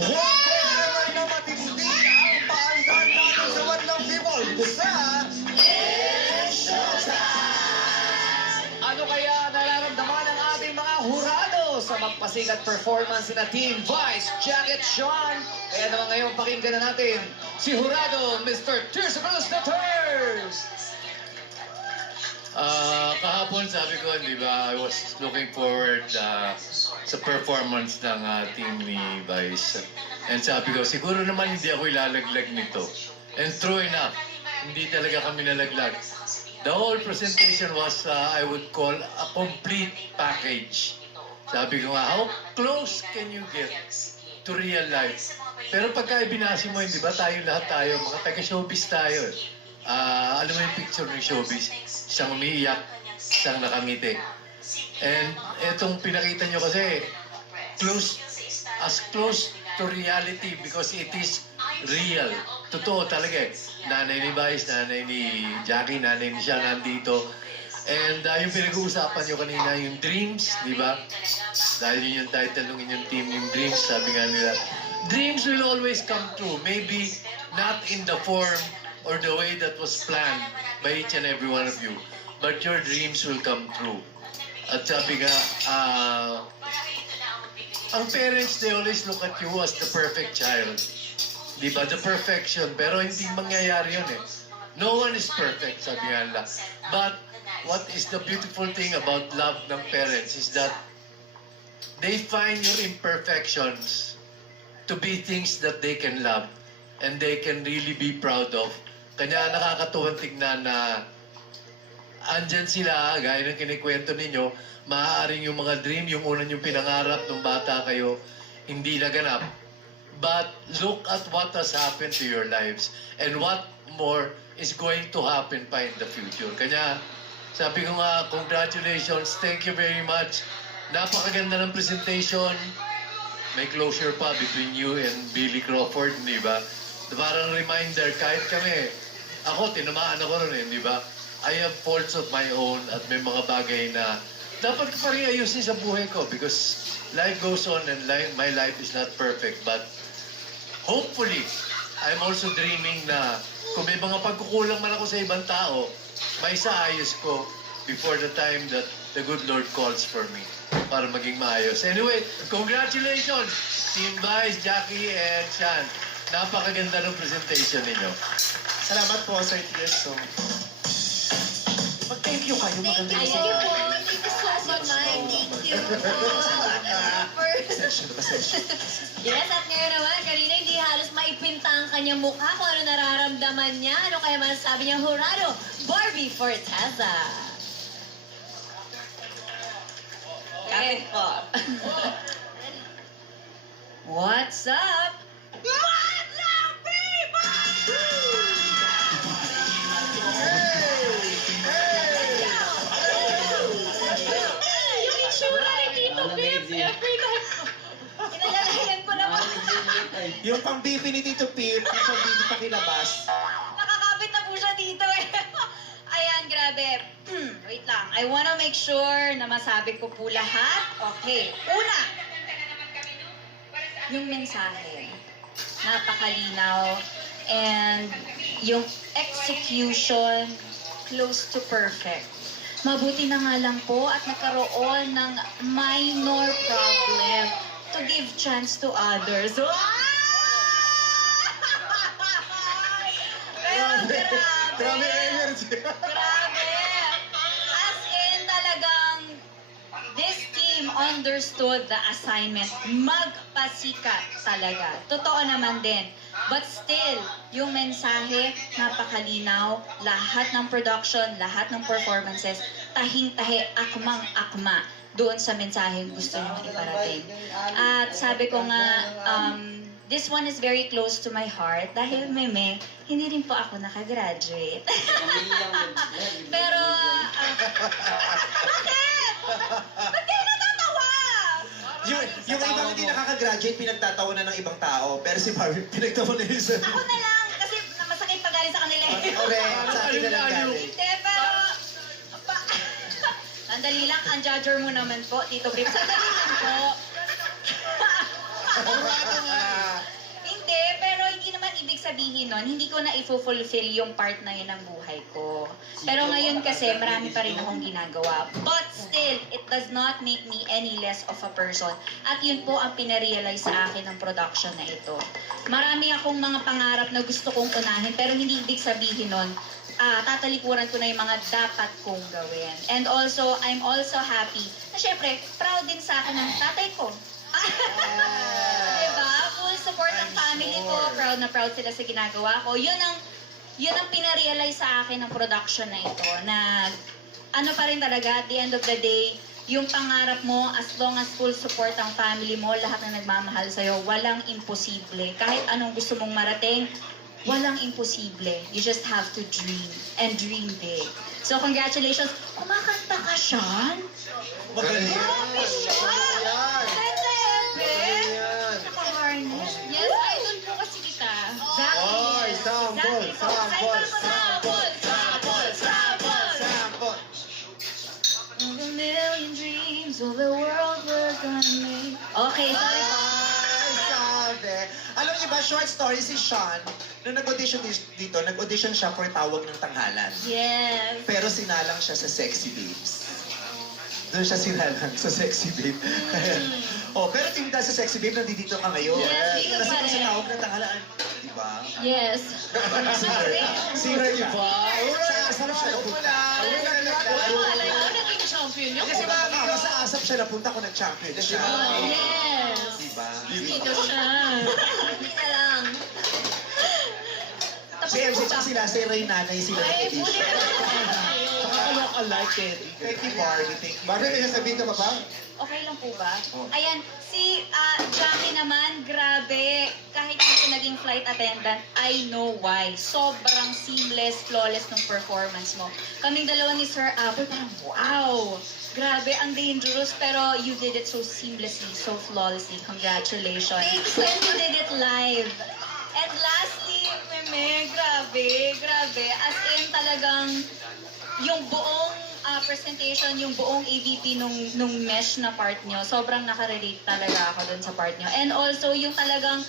Wow! Na matindi ang paandar natin sa Wadlang People sa Ano kaya nararamdaman ng ating mga hurado sa magpasikat performance na Team Vice, Jack at Sean? Kaya naman ngayon pakinggan na natin si hurado Mr. Tirso Cruz na Turs! Kahapon sabi ko, di ba, I was looking forward sa performance ng team ni Vice. And sabi ko, siguro naman hindi ako ilalaglag nito. And true enough, hindi talaga kami nalaglag. The whole presentation was, I would call, a complete package. Sabi ko nga, how close can you get to real life? Pero pagka ibinasi mo, di ba, lahat tayo, mga taga-showbiz tayo. Alam mo yung picture ng showbiz? Isang umiiyak, isang nakangiti. And etong pinakita nyo kasi, as close to reality because it is real. Totoo talaga eh. Nanay ni Vice, nanay ni Jackie, nanay ni Sean nandito. And yung pinag-uusapan nyo kanina, yung dreams, di ba? Dahil yun yung title ng inyong team, yung dreams, sabi nga nila. Dreams will always come true. Maybe not in the form or the way that was planned by each and every one of you. But your dreams will come true. At sabi nga, ang parents, they always look at you as the perfect child. Di ba? The perfection. Pero hindi mangyayari yun eh. No one is perfect, sabi nga nila. But what is the beautiful thing about love ng parents is that they find your imperfections to be things that they can love and they can really be proud of. Kanya nakakatuwang tignan na andyan sila, gaya ng kinikwento ninyo, maaaring yung mga dream, yung una yung pinangarap nung bata kayo, hindi naganap. But look at what has happened to your lives and what more is going to happen pa in the future. Kanya, Sabi ko nga, congratulations, thank you very much. Napakaganda ng presentation. May closure pa between you and Billy Crawford, di ba? Parang reminder, kahit kami, ako, tinamaan ako rin, di ba? I have faults of my own at may mga bagay na dapat ko pa rin ayusin sa buhay ko because life goes on and my life is not perfect. But hopefully, I'm also dreaming na kung may mga pagkukulang man ako sa ibang tao, may saayos ko before the time that the good Lord calls for me para maging maayos. Anyway, congratulations, Team Vice, Jackie, and Sean. Napakaganda ng presentation ninyo. Salamat po, Sir Tiesto. Mag-thank you kayo. Thank Maganda you po. Thank you so much. Thank you po. Yes, at ngayon naman, kanina hindi halos maipinta ang kanyang mukha kung ano nararamdaman niya. Ano kaya masasabi niya, Jurado, Barbie Forteza. Kapit po. What's up? Madlang people! Yung itsura ni Tito Pips, every time. Inalalayan ko naman. Yung pang-bibi ni Tito Pip, yung pang-bibi pakilabas. Nakakapit na po siya dito eh. Ayan, grabe. Wait lang. I wanna make sure na masabi ko po lahat. Okay. Una, yung mensahe. Napakalinaw. And yung execution, close to perfect. Mabuti na nga lang po at nagkaroon ng minor problem to give chance to others. Pero grabe. Grabe. As in talagang this team understood the assignment. Magpasikat talaga. Totoo naman din. But still, yung mensahe, napakalinaw. Lahat ng production, lahat ng performances, tahing-tahi, akmang-akma doon sa mensaheng gusto nyo iparating. At sabi ko nga, this one is very close to my heart dahil meme, hindi rin po ako nakagraduate. Pero, bakit? Ba't kayo natatawa? Yung ibang hindi nakaka-graduate, pinagtatawanan ng ibang tao. Pero si Barbie, pinagtawanan niya sa... Ako na lang, kasi masakit pa galing sa kanila eh. Correct, sa akin na lang galing. Hindi, pero... Sandali lang, ang judger mo naman po, Tito Grip. Sandali lang po. Hindi, pero hindi naman ibig sabihin nun, hindi ko na i-fulfill yung part na yun ng buhay ko. Pero ngayon kasi, marami pa rin akong ginagawa. But still, it does not make me any less of a person. At yun po ang pinarealize sa akin ng production na ito. Marami akong mga pangarap na gusto kong unahin, pero hindi ibig sabihin nun, tatalikuran ko na yung mga dapat kong gawin. And also, I'm also happy na syempre, proud din sa akin ng tatay ko. Diba? Full support ng family ko. Proud na proud sila sa ginagawa ko. Yun ang pinarealize sa akin ng production na ito. Na ano pa rin talaga, at the end of the day, yung pangarap mo, as long as full support ang family mo, lahat na nagmamahal sa'yo, walang imposible. Kahit anong gusto mong marating, walang imposible. You just have to dream. And dream big. So, congratulations. Kumakanta ka, Sean? Magaling. Grabe, Sean! Ganda, Ebe! Naka-harness. Yes, idol po kasi kita. Oy, sample, sample, sample, sample, sample! sample. Of a million dreams of the world we're gonna make. Okay, sorry po. Ay, sabi. Alam niyo ba, short story si Sean, nung nag-audition dito, nag-audition siya for Tawag ng Tanghalan. Yes. Pero sinalang siya sa Sexy Babes. Doon siya sinalang sa Sexy Babe. Pero team dahil sa Sexy Babe, nandito ka ngayon. Yes, dito Kasi pa kung sa rin. Tawag ng Tanghalan, di ba? Yes. Sorry. Singer ka. Sa asap siya napunta. Wala ko naging champion niya. Kasi mga sa asap siya napunta kung nag-champion siya. Yes. Di ba? Dito siya. Hindi na lang. Si MC tsaka sila, si Ray Nanay sila Ay, ng buti edition. na lang. Saka look alike eh. Thank you, Barbie. Thank you. Barbie, may sasabihin ka pa ba? Okay lang po ba? Ayan, si Jackie naman, grabe. Kahit hindi ko naging flight attendant, I know why. Sobrang seamless, flawless ng performance mo. Kaming dalawa ni Sir Apple, parang wow! Grabe, ang dangerous, pero you did it so seamlessly, so flawlessly. Congratulations. Thanks. And you did it live. And lastly, Meme, grabe. As in talagang yung buong presentation, yung buong AVP nung mesh na part nyo, sobrang nakarelate talaga ako dun sa part nyo. And also, yung talagang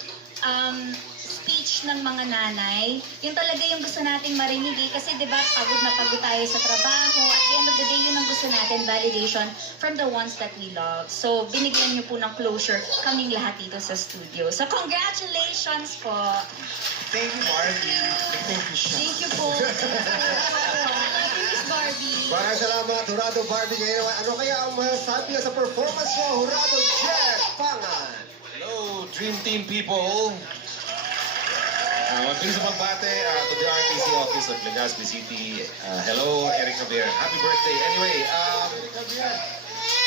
speech ng mga nanay, yun talaga yung gusto nating marinig eh. Kasi diba, pagod na pagod tayo sa trabaho. At the end of the day, yun ang gusto natin, validation from the ones that we love. So, binigyan nyo po ng closure kaming lahat dito sa studio. So, congratulations po! Thank you, Barbie. Thank you, Sean. Thank you po! Thank you, Miss Barbie! Maraming salamat, Hurado Barbie. Ngayon, ano kaya ang masasabi niya sa performance mo, Hurado Jeff Pangan? Hello, Dream Team people! Mabilis sa pagbate to the RTC office of Legazpi City. Hello, Eric Javier. Happy birthday. Anyway,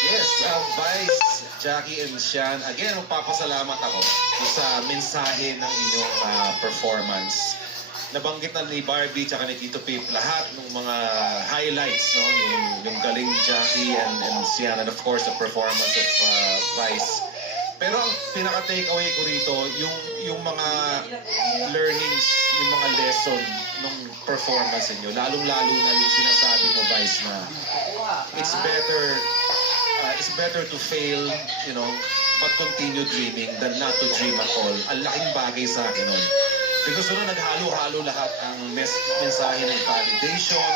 yes, Vice, Jackie, and Sean. Again, magpapasalamat ako sa mensahe ng inyong performance. Nabanggit na ni Barbie tsaka ni Tito Pip lahat ng mga highlights, no? Yung galing ni Jackie and Sian, and of course the performance of Vice. Pero ang pinaka-takeaway ko rito, yung mga learnings, yung mga lesson nung performance niyo, lalong-lalo na yung sinasabi mo, Vice, na it's better to fail, you know, but continue dreaming than not to dream at all. Ang laking bagay sa akin nun. Because doon naghalo-halo lahat ang mensahe ng validation,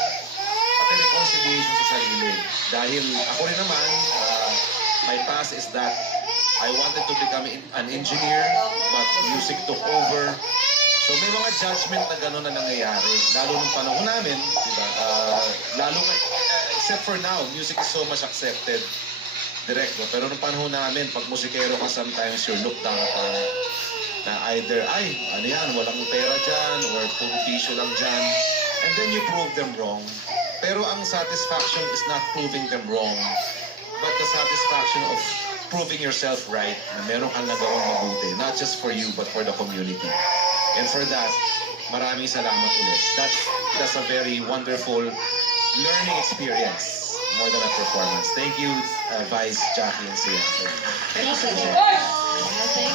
pati reconciliation sa sarili. Dahil ako rin naman, my past is that I wanted to become an engineer, but music took over. So may mga judgment na gano'n na nangyayari. Lalo nung panahon namin, diba? Except for now, music is so much accepted. Direct, no? Pero nung panahon namin, pag musikero ka, sometimes you're looked down upon. Na either, ano yan, walang pera dyan, or puro tissue lang dyan. And then you prove them wrong. Pero ang satisfaction is not proving them wrong, but the satisfaction of proving yourself right, na meron kang nagawang mabuti, not just for you, but for the community. And for that, maraming salamat ulit. That's a very wonderful learning experience, more than a performance. Thank you, Vice, Jackie, and Sia. Thank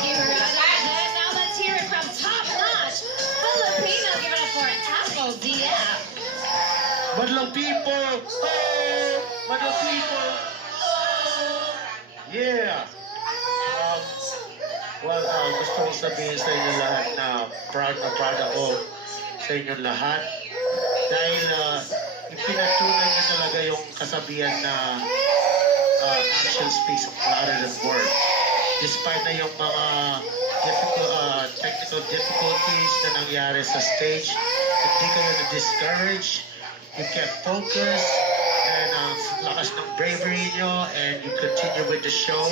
you, Hurado. And now let's hear it from Top Notch Filipino. Give it up for Apple DF. Madlang people! Oh! Madlang people! Yeah! Gusto kong sabihin sa inyo lahat na proud ako sa inyo lahat. Dahil ipinatunay niyo talaga yung kasabihan na action speaks louder than words. Despite na yung mga technical difficulties na nangyari sa stage, hindi kayo na-discourage. You kept focus and lakas ng bravery nyo, and you continue with the show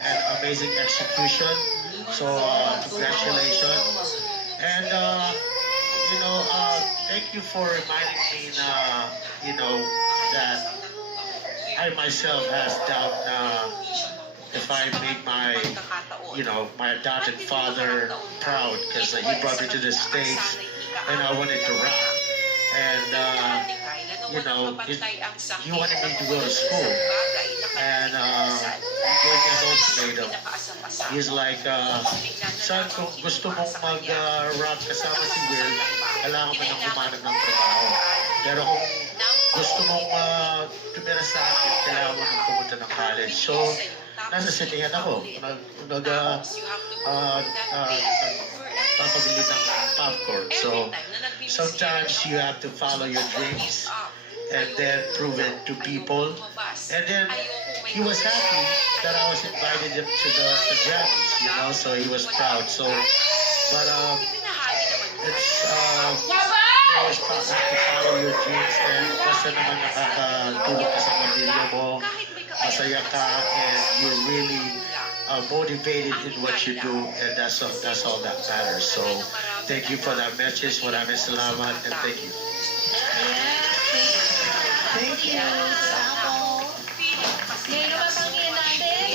and amazing execution. So, congratulations. And, thank you for reminding me that I myself has doubt if I make my adopted father proud, because he brought me to the States and I wanted to rap. And, he wanted me to go to school. And he gave me an ultimatum. He's like, son, kung gusto mong mag-rap kasama si Will, kailangan mo nang humanap ng trabaho. Pero kung gusto mong tumira sa akin, kailangan mo nang pumunta ng college. So, nasa sinihan ako. Nagpapabili ng popcorn. So, sometimes you have to follow your dreams and then prove it to people. And then he was happy that I was invited him to the Grammys, so he was proud. So, but it's always have to follow your dreams, and basta naman nakakatulog ka sa pamilya mo, masaya ka, and you're really motivated in what you do, and that's all that matters. So, thank you for that message. Maraming salamat, and thank you. Thank you, Apple. Ngayon naman pangingin natin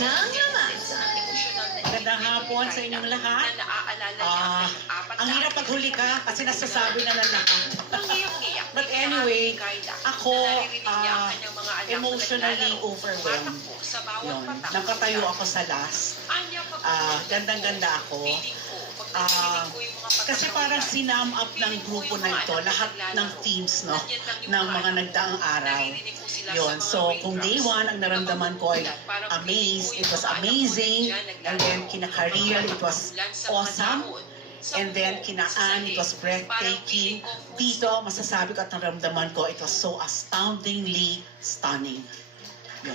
ng lamasa. Magandang hapon sa inyong lahat. Ang hirap paghuli ka kasi nasasabi na lang lahat. But anyway, ako emotionally overwhelmed. Yun. Nakatayo ako sa last. Gandang-ganda ako. Kasi parang sinam up ng grupo na ito, lahat ng teams, no, ng mga nagdaang araw. Yun. So, kung day one, ang naramdaman ko ay amazed, it was amazing. And then, kina-career, it was awesome. And then, kinaan, it was breathtaking. Dito, masasabi ko at naramdaman ko, it was so astoundingly stunning. Yun.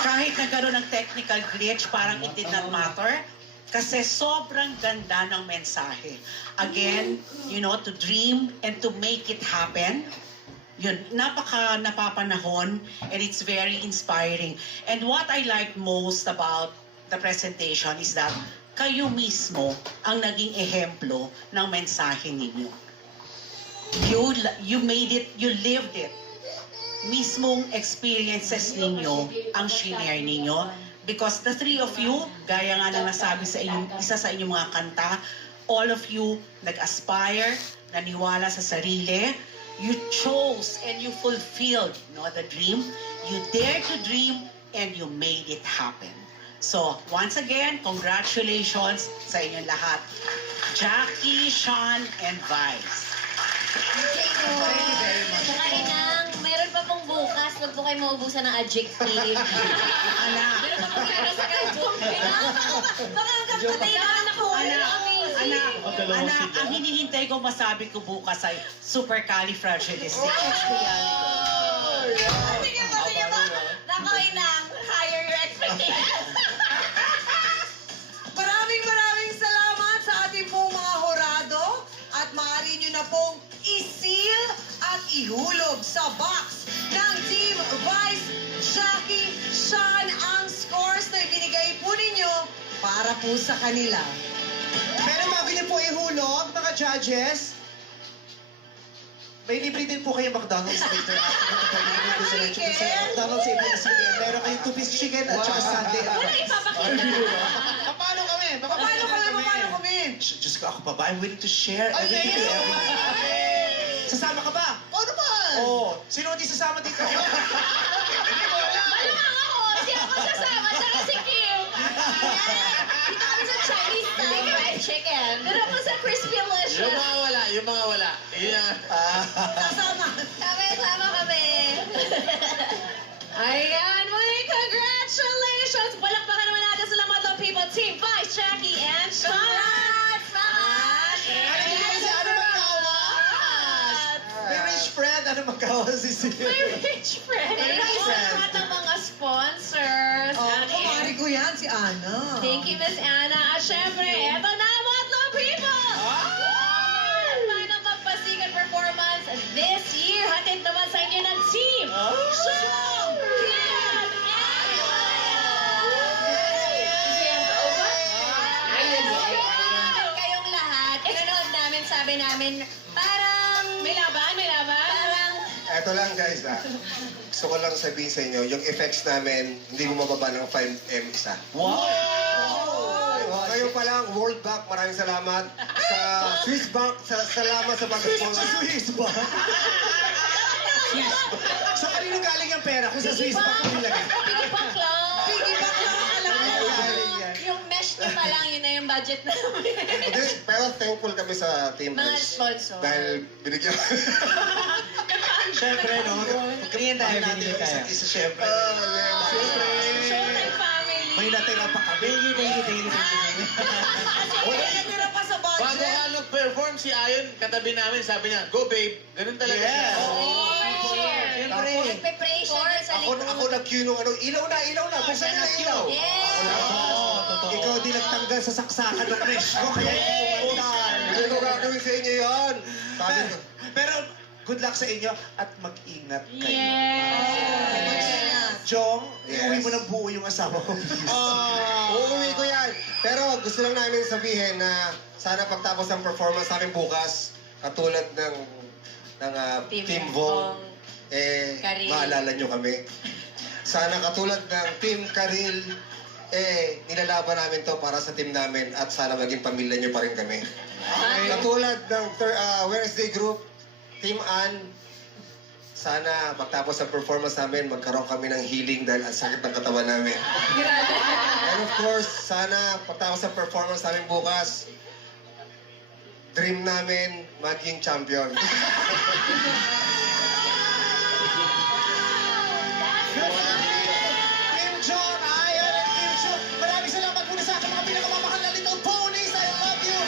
Kahit nagkaroon ng technical glitch, parang it did not matter. Kasi sobrang ganda ng mensahe. Again, you know, to dream and to make it happen. Yun, napapanahon and it's very inspiring. And what I like most about the presentation is that kayo mismo ang naging ehemplo ng mensahe ninyo. You made it, you lived it. Mismong experiences ninyo ang shinare ninyo. Because the three of you, gaya nga na nasabi sa inyong, isa sa inyong mga kanta, all of you nag-aspire, naniwala sa sarili, you chose and you fulfilled, no, the dream. You dared to dream and you made it happen. So, once again, congratulations sa inyong lahat. Jackie, Sean, and Vice. Thank you very much. Meron pa pong bukas, wag po kayo maubusan ng adjective. Anak. Meron pa pong meron sa Facebook. Baka hanggang patay na ako. Anak, ang hinihintay ko masabi ko bukas ay supercalifragilisticexpialidocious. Sige ba? Nakoy nang higher your expectations. Maraming salamat sa ating pong mga horado at maaari nyo na pong isil at ihulog sa box ng Team Vice, Jackie, Sean ang scores na ibinigay po ninyo para po sa kanila. Pero bago niyo po ihulog, mga judges, May libre din po kayo McDonald's later after McDonald's ABS-CBN. Meron kayong 2-piece chicken at saka sundae. Wala ipapakita. paano kami? Paano kami? Diyos ko, ako pa ba? I'm willing to share everything to everyone. Sasama ka ba? Oo naman! Oo. Sino hindi sasama dito? Malamang ako. Hindi ako sasama. Tsaka si Kim. Dito kami sa Chinese style fried chicken. Pero ako sa crispy delicious. Yung mga wala. Sasama. Sama kami. Ayan, muli, congratulations! Palakpakan naman natin sa Lamadlaw People Team Vice, Jackie, and Sean! May rich friend, ano magkawas si Sia? May rich friend! Thank you sa lahat ng mga sponsors. Oh, At kumari ko yan, si Ana. Thank you, Miss Anna. At syempre, eto na, Madlaw People! Final magpasikat performance this year. Hatid naman sa inyo ng team. Sean, Kim, and Kayong lahat, pinanood namin, sabi namin, parang... May laban? Parang... Eto lang guys Gusto ko lang sabihin sa inyo, yung effects namin, hindi bumababa ng 5M isa. Wow! Ngayon pa lang, World Bank, maraming salamat. Sa Swiss Bank, salamat sa pag-sponsor. Swiss Bank? Sa kanino galing ang pera kung sa Swiss Bank ko nilagay? Piggyback lang. Piggyback lang, alam ko. Yung mesh niyo pa lang, yun na yung budget namin. Pero thankful kami sa Team Mga Vice. sponsor. Dahil binigyan. Siyempre, no? Pagkakitahin natin yung isa't isa, siyempre. Showtime family. May natira pa kami. Thank you. Wala natira pa sa Bago budget. ka nag-perform, si Ayon, katabi namin, sabi niya, go babe. Ganun talaga siya. Yes. Siyempre. Nagpe-pray siya dun sa likod. Ako nag-cue nung ano, ilaw na. Buksan na ilaw. Ikaw din nagtanggal sa saksakan ng presyo, kaya Hindi ko gagawin sa inyo yun. Sabi ko. Pero, good luck sa inyo at mag-ingat kayo. Yes! Jong, Yes. iuwi mo ng buo yung asawa ko, please. Uuwi ko yan. Pero gusto lang namin sabihin na sana pagtapos ng performance namin bukas, katulad ng Team Vong, Karil. maalala nyo kami. sana katulad ng Team Karil, nilalaban namin to para sa team namin at sana maging pamilya niyo pa rin kami. Katulad ng Wednesday group, Team Ann, sana pagtapos ng performance namin, magkaroon kami ng healing dahil ang sakit ng katawan namin. And of course, sana pagtapos ng performance namin bukas, dream namin maging champion. Team John, Ayan, and Team Chu, maraming salamat muna sa aking mga pinakamamahal na little ponies. I love you.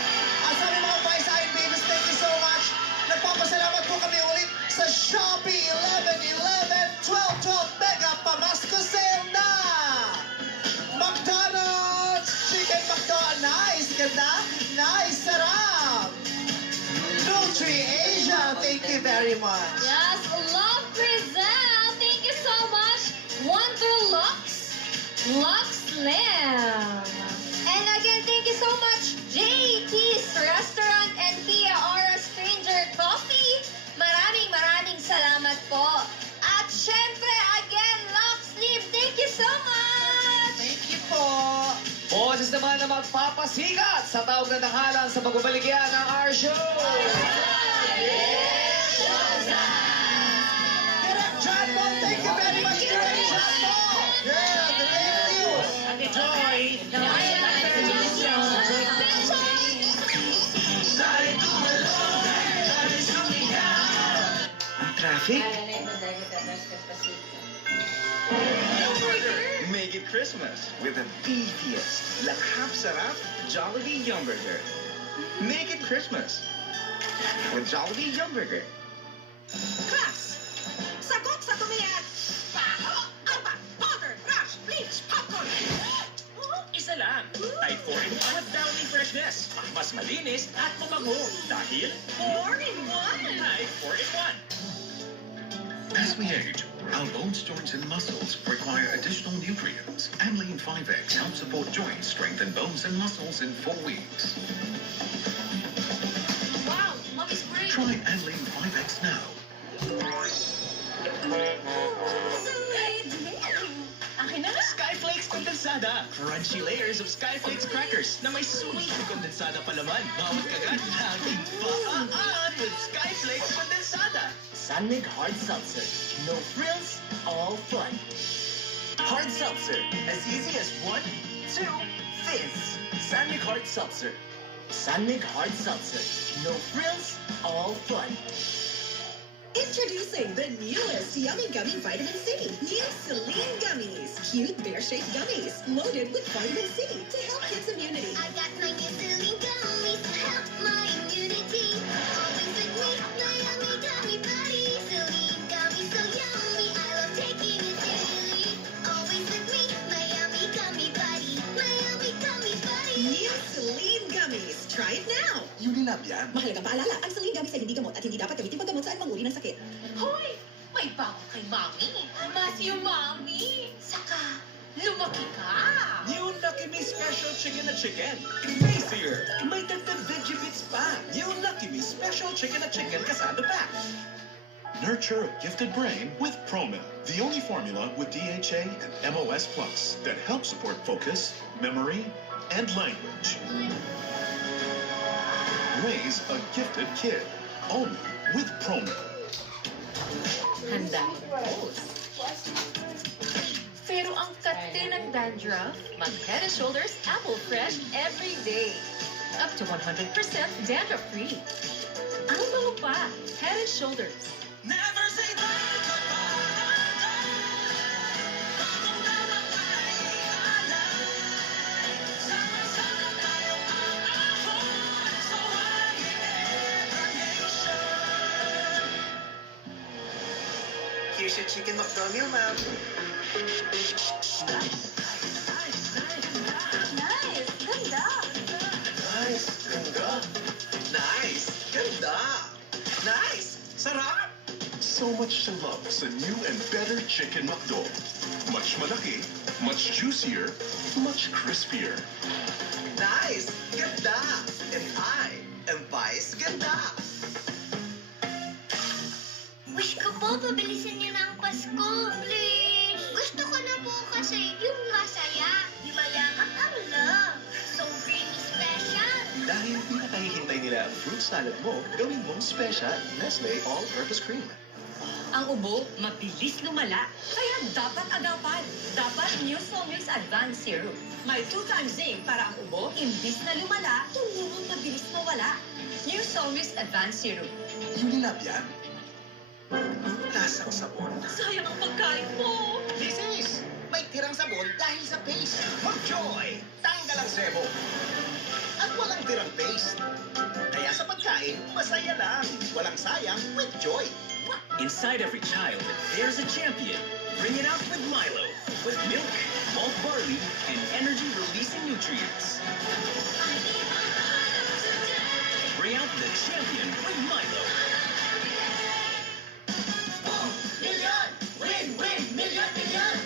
At sa aming mga Vice Iron Babies, thank you so much. Nagpapasalamat po kami ulit sa Shopee 11/11/12/12 Mega Pamasko Sale na! McDonald's Chicken McDonald's. Nice, ganda. Nice, sarap. Nutri-Asia, thank you very much. Yes, love Brazil. Thank you so much. Wonderlux, Lux Lamb. And again, thank you so much, JT's Restaurant and Kia Aura Stranger Coffee. Maraming salamat po. At syempre, again, Lux Sleep, thank you so much. Thank you po. Boses naman na magpapasikat sa tawag na tanghalan sa pagbabaligyan ng our show. Direct Janmo, thank you very much, Direct Janmo. Yeah, thank you. Ate Joy, ang traffic? Make it Christmas with the beefiest, lahap sarap Jollibee Yum Burger. Make it Christmas with Jollibee Yum Burger. Class! Sagot sa tumiyan! Baho! Alba! Powder! Rush! Bleach! Popcorn! Isa lang. Type 4-in-1 at Downy Freshness. Mas malinis at mabango dahil 4-in-1! Type 4-in-1. As we age, our bones, joints, and muscles require additional nutrients. Amylin 5X helps support joints, strengthen bones and muscles in 4 weeks. Wow, Mommy's great. Try Amylin 5X now. Akin na! Skyflakes Condensada. Crunchy layers of Skyflakes crackers na may sweet kondensada palaman. Bawat kagat, laging paan with Skyflakes Condensada. Sunmig Hard Seltzer. No frills, all fun. Hard Seltzer. As easy as 1, 2, fizz. Sunmig Hard Seltzer. Sunmig Hard Seltzer. No frills, all fun. Introducing the newest Yummy Gummy Vitamin C. New Celine Gummies. Cute bear-shaped gummies loaded with vitamin C to help kids' immunity. I got my new Celine gummies to help my immunity. Always with me, my yummy gummy buddy. Celine gummies so yummy, I love taking it daily. Always with me, my yummy gummy buddy. My yummy gummy buddy. New Celine Gummies. Try it now. Unilab yan. Mahalagang paalala, ang Celine Gummies ay hindi gamot at hindi dapat gamitin paggamot sa anumang uri ng sakit. Hoy! May bago kay Mami. Mas yung Mami. Saka, lumaki ka. New Lucky Me Special Chicken na Chicken. Tastier. May dagdag veggie bits pa. New Lucky Me Special Chicken na Chicken kasama pa. Nurture a gifted brain with Promil, the only formula with DHA and MOS Plus that helps support focus, memory, and language. Raise a gifted kid, only with Promil. Handa. Pero ang kate ng dandruff, mag-Head & Shoulders Apple Fresh every day. Up to 100% dandruff-free. Ang bango pa, Head & Shoulders. Never say Here's your chicken McDonald's, ma'am. Nice, ganda. Nice, ganda. Nice, ganda. Nice, sarap. So much to love sa new and better Chicken McDo. Much malaki, much juicier, much crispier. Nice, ganda. And I am Vice Ganda. Wish ko po, pabilisin niyo na ang Pasko, please. Gusto ko Kasi yung masaya, di mayakap ang love. So creamy special. Dahil pinakahihintay nila ang fruit salad mo, gawin mong special Nestle All-Purpose Cream. Ang ubo, mabilis lumala. Kaya dapat agapan. Dapat New Somix Advanced Syrup. May 2 times zinc para ang ubo, imbis na lumala, tumulong mabilis mawala. New Somix Advanced Syrup. Hindi na yan. Lasang sabon. Sayang ang pagkain mo. Mrs. May tirang sabon dahil sa paste. Mag-joy! Tanggal ang sebo. At walang tirang paste. Kaya sa pagkain, masaya lang. Walang sayang with joy. Inside every child, there's a champion. Bring it out with Milo. With milk, malt barley, and energy-releasing nutrients. Bring out the champion with Milo. Million! Win, win! Million, million!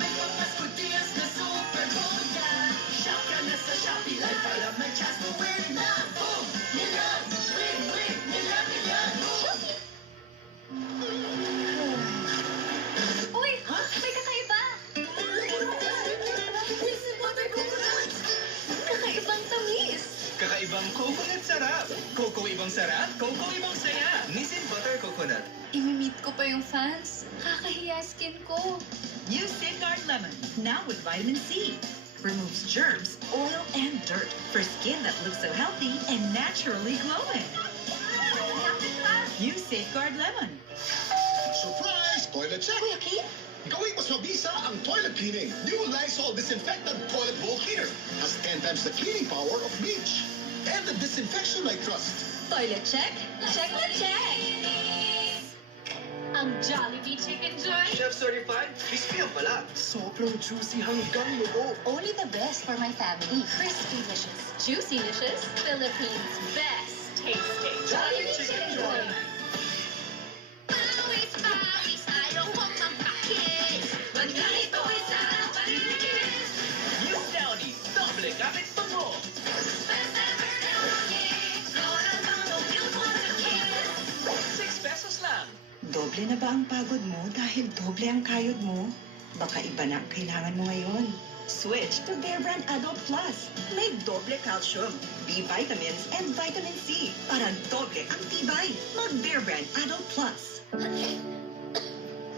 May mga tortillas na super boga. Shop ka na sa Shopee Life para may chance to win na. Boom! Million! Win, win! Million, million! Uy, may kakaiba. Missing butter coconut. Kakaibang tamis. Kakaibang coconut sarap. Coco ibang sarap, Coco ibang saya. Nissin Butter Coconut. Imi-meet ko pa yung fans. Kakahiya skin ko. New Safeguard Lemon, now with vitamin C. Removes germs, oil, and dirt for skin that looks so healthy and naturally glowing. New Safeguard Lemon. Surprise! Toilet check! Kuya Keith? Gawing mas mabisa ang toilet cleaning. New Lysol Disinfectant Toilet Bowl Cleaner has 10 times the cleaning power of bleach. And the disinfection I trust. Toilet check? Check na check! Ang Jollibee Chicken Joy? Chef certified, crispy ang balat. Sobrang juicy hanggang loob. Only the best for my family. Crispy-licious, juicy-licious, Philippines' best tasting. Jollibee Chicken Joy. Pawis, pawis, ayaw kong magpakis. Pag ganito ay sarap paninikis. New Downy, doble kapit tungo. Best ever Downy. Flora Tango, feel for the kiss. 6 pesos lang. Doble na ba ang pagod mo dahil doble ang kayod mo? Baka iba na ang kailangan mo ngayon. Switch to Bear Brand Adult Plus. May doble calcium, B vitamins, and vitamin C para doble ang tibay. Mag Bear Brand Adult Plus.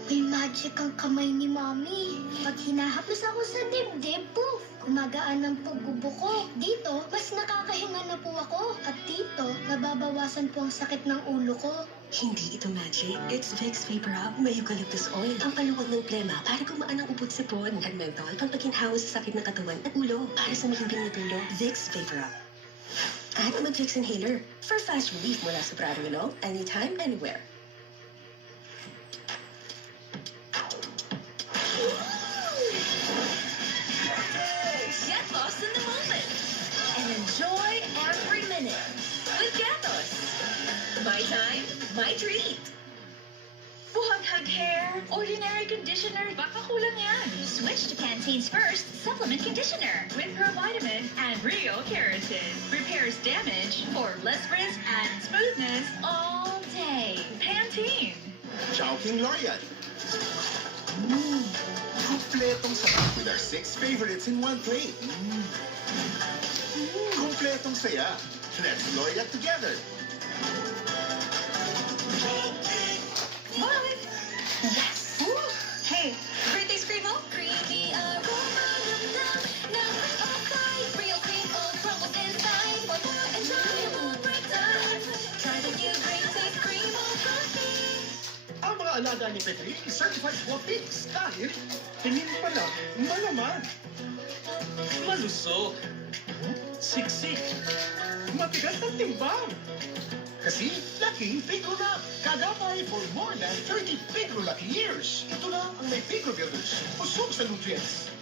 May magic ang kamay ni Mommy. Pag hinahapos ako sa dibdib, poof! Gumagaan ang pagbubo ko. Dito, mas nakakahinga na po ako. At dito, nababawasan po ang sakit ng ulo ko. Hindi ito magic. It's Vicks Vapor Up. May eucalyptus oil. Ang paluwag ng plema para gumaan ang ubod sipon. At menthol, pampaginhawa sa sakit ng katawan at ulo. Para sa mahimbing na tulo, Vicks Vapor Up. At mag-Vicks Inhaler for fast relief mula sa Prado Ilong, anytime, anywhere. Get lost in the moment and enjoy every minute with Gatos. My time, my treat. Buhaghag hair, ordinary conditioner, baka kulang yan. Switch to Pantene's first supplement conditioner with provitamin and real keratin. Repairs damage for less frizz and smoothness all day. Pantene. Chowking Laureate. Kompletong sarap with our 6 favorites in one plate. Kompletong saya. Let's Laureate together. What? Yes! Woo! Hey, birthday screamo? Creamy aroma, real cream, old crumbles inside. For more enjoyable breakdown, try the new great taste Creamo coffee. Ang mga alaga ni Petri, certified Wapix dahil tingin pa lang malaman. Malusog. Siksik. Matigas ang timbang. Kasi laking Pigrolab. Kagapay for more than 30 Pigrolab years. Ito na ang may Pigro Builders. Usog sa nutrients.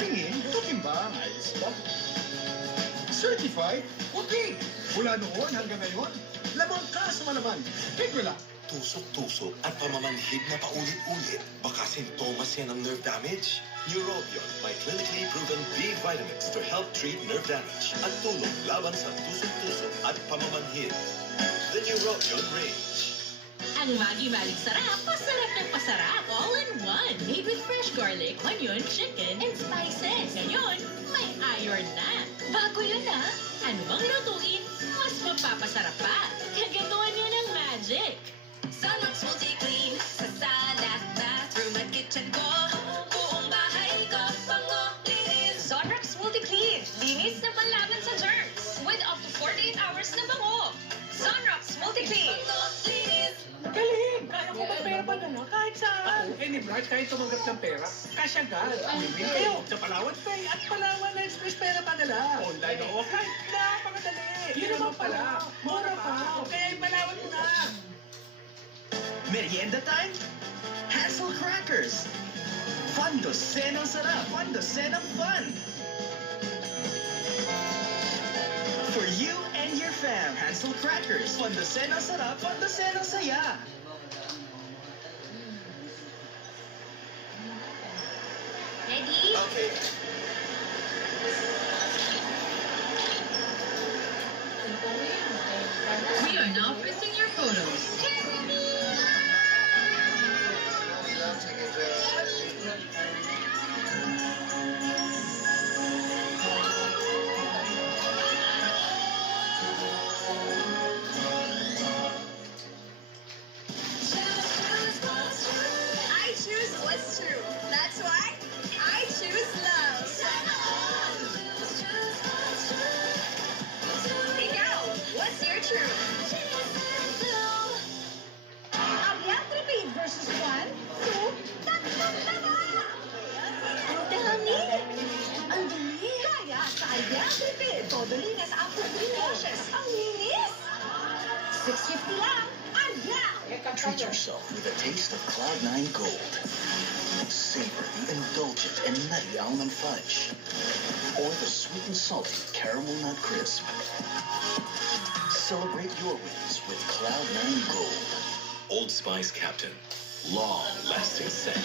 Tingin, tutimbang. Ayos ba? Certified Wapix. Mula noon hanggang ngayon, lamang ka sa malaman. Pigrolab. Tusok-tusok at pamamanhid na paulit-ulit. Baka sintomas yan ng nerve damage. Neurobion may clinically proven B vitamins to help treat nerve damage at tulong laban sa tusok-tusok at pamamanhid. The Neurobion range. Ang magi-maling sarap, pasarap ng pasarap. All in one. Made with fresh garlic, onion, chicken, and spices. Ngayon, may iron na. Bago yun ah. Ano bang lutuin, mas mapapasarap pa. Kagagawa niyo ng magic. Sunrock's multi-clean sa sala, bathroom at kitchen ko. Buong bahay ko, pango-linis. Sunrock's multi-clean. Linis na panlaban sa germs. With up to 48 hours na bango. Sunrock's multi-clean. Pango-linis. Galing! Kaya ko magpera pa na kahit saan. Eh ni Brad, kahit tumanggap ng pera, cash agad. Bibili kayo sa Palawan Pay at Palawan Express Pera Padala. Online o offline, napakadali. Yun naman pala, mura pa. Kaya ipalawan mo na. Merienda time? Hansel Crackers. Fun dosenang sarap. Fun dosenang fun. For you and your fam, Hansel Crackers. Fun dosenang sarap. Fun dosenang saya. Ready? Okay. We are now printing your photos. I choose what's true. That's why I choose love. Ikaw, what's your truth? Abiatripid versus 1, 2, tatlong tama! Ang dami. Ang dami. Kaya sa Abiatripid, todo linis after 3 washes. Ang linis! 650 lang, Abia! Treat yourself with a taste of Cloud9 Gold. Savor the indulgent and nutty almond fudge. Or the sweet and salty caramel nut crisp. Celebrate your wins with Cloud9 Gold. Old Spice Captain. Long-lasting scent.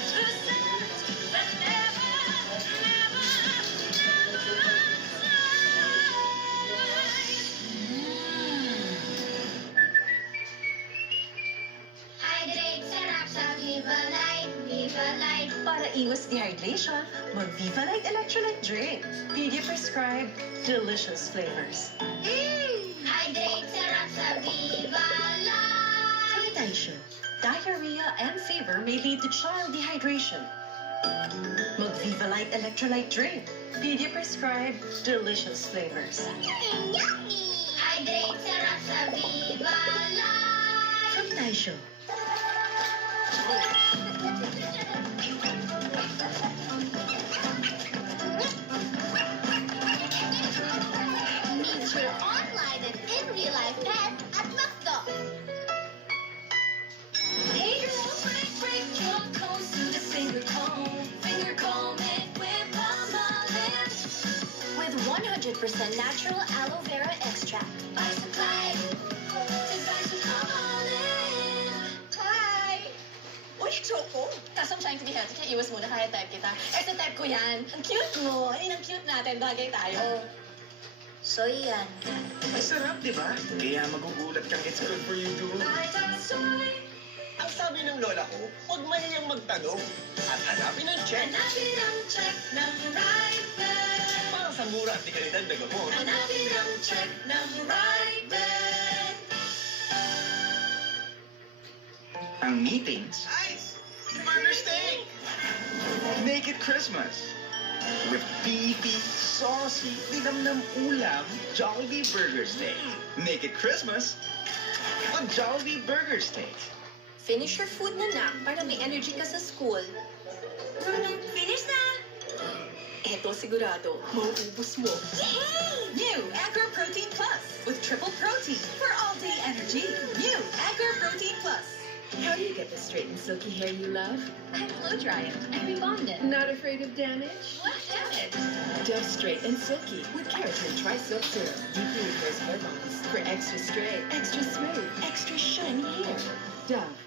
Hydrate, sarap sa Viva Light. Viva Light. Para iwas dehydration, mag-Viva Light Electrolyte Drink. PD-prescribed, delicious flavors. Hydrate, sarap sa Viva Light. Sanitation. Diarrhea and fever may lead to child dehydration. Mag-Viva Light Electrolyte Drink. PD-prescribed, delicious flavors. Yummy! Hydrate, sarap sa Viva Light. From Taisho. Meet your online and in real life pet at McDo. Hey girl, break your cones to the finger comb. Finger comb it with Palmolive. With 100% natural aloe vera extract. By supply. Designed with Palmolive. Hi! Uy, Choco! Kaso I'm trying to be healthy, kaya iwas muna kaya type kita. Eh, sa type ko yan. Ang cute mo. Ay, ang cute natin. Bagay tayo. Soy yan. Masarap, di ba? Kaya magugulat kang it's good for you, dude. Soy. Ang sabi ng lola ko, huwag mahiyang magtanong. At hanapin ang check. Hanapin ang check ng right bed. Para sa mura at di ka rin dagdagamot. Hanapin ang check ng right bed. Ang meetings. Ice! Burger steak! Make it Christmas. With beefy, saucy, linamnam ulam, Jollibee Burger Steak. Make it Christmas on Jollibee Burger Steak. Finish your food na para may energy ka sa school. Finish na! Eto sigurado, mauubos mo. Yay! New Agro Protein Plus with triple protein for all-day energy. New Agro Protein Plus. How do you get the straight and silky hair you love? I blow dry it. I rebond it. Not afraid of damage? What damage? Dove Straight and Silky with keratin tri-silk serum. Deeply repairs hair bonds for extra straight, extra smooth, extra shiny hair. Dove.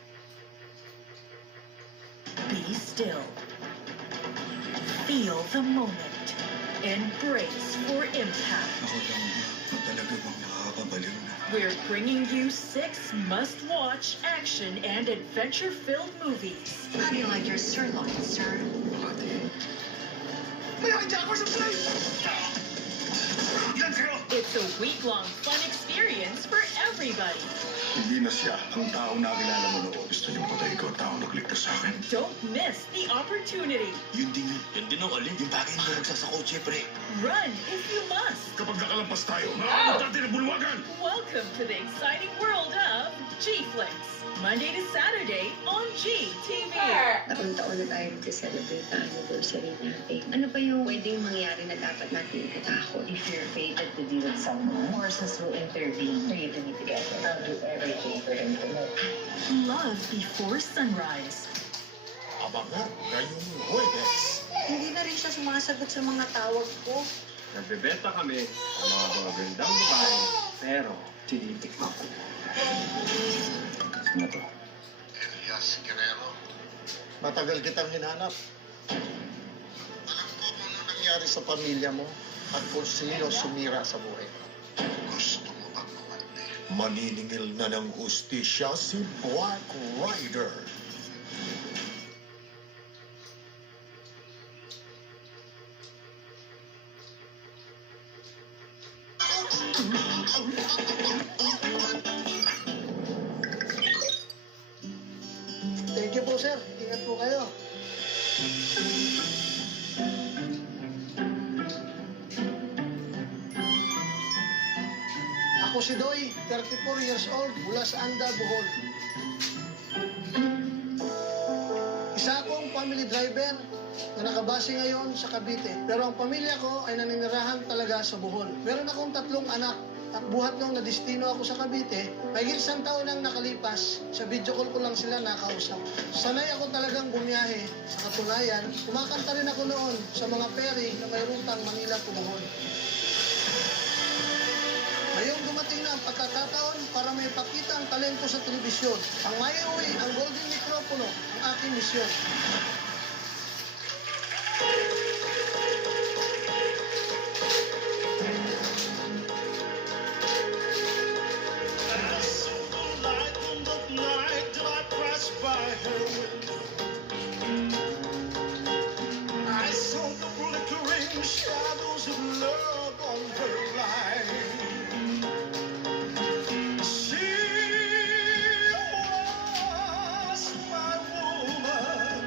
Be still. Feel the moment. and brace for impact. Ako lang ba talaga bang nakakabaliw na? We're bringing you 6 must-watch action and adventure-filled movies. How do you like your sirloin, sir? May hijackers sa plane! Yan sa'yo! It's a week-long fun experience for everybody. Hindi na siya ang tao na kilala mo noon. Gusto niyong patay ko ang tao nagligtas sa akin. Don't miss the opportunity. Yun din yun. Yun din ang alin. Yung bagay na nagsasakotse, pre. Run if you must. Kapag nakalampas tayo, maaabot natin ang bulwagan! Welcome to the exciting world of G-Flix. Monday to Saturday on GTV. Taon-taon na tayo nag-celebrate ang anniversary natin. Ano pa yung pwedeng mangyari na dapat natin ikatakot? If you're fated to be with someone, forces will intervene for you to be together. I'll do everything for them to know. Love Before Sunrise. Abangan ngayong Huwebes. Hindi na rin siya sumasagot sa mga tawag ko. Nagbebenta kami ng mga magagandang babae, pero tinitikman ko. Ano to? Elias Guerrero. Matagal kitang hinanap. Alam ko kung ano nangyari sa pamilya mo at kung sino sumira sa buhay mo. Gusto mo bang mawala? Maniningil na ng ustisya si Black Rider. Thank you po, sir. Ingat po kayo. Ako si Doy, 34 years old, mula sa Anda, Bohol. Isa akong family driver na nakabase ngayon sa Cavite. Pero ang pamilya ko ay naninirahan talaga sa Bohol. Meron akong 3 anak. At buhat nung nadistino ako sa Cavite, mahigit 1 taon nang nakalipas, sa video call ko lang sila nakausap. Sanay ako talagang bumiyahe. Sa katunayan, kumakanta rin ako noon sa mga ferry na may rutang Manila to Bohol. Ngayong dumating na ang pagkakataon para may pakita ang talento sa telebisyon. Ang maiuwi ang golden mikropono, ang aking misyon. I saw the flickering shadows of love on her line. She was my woman.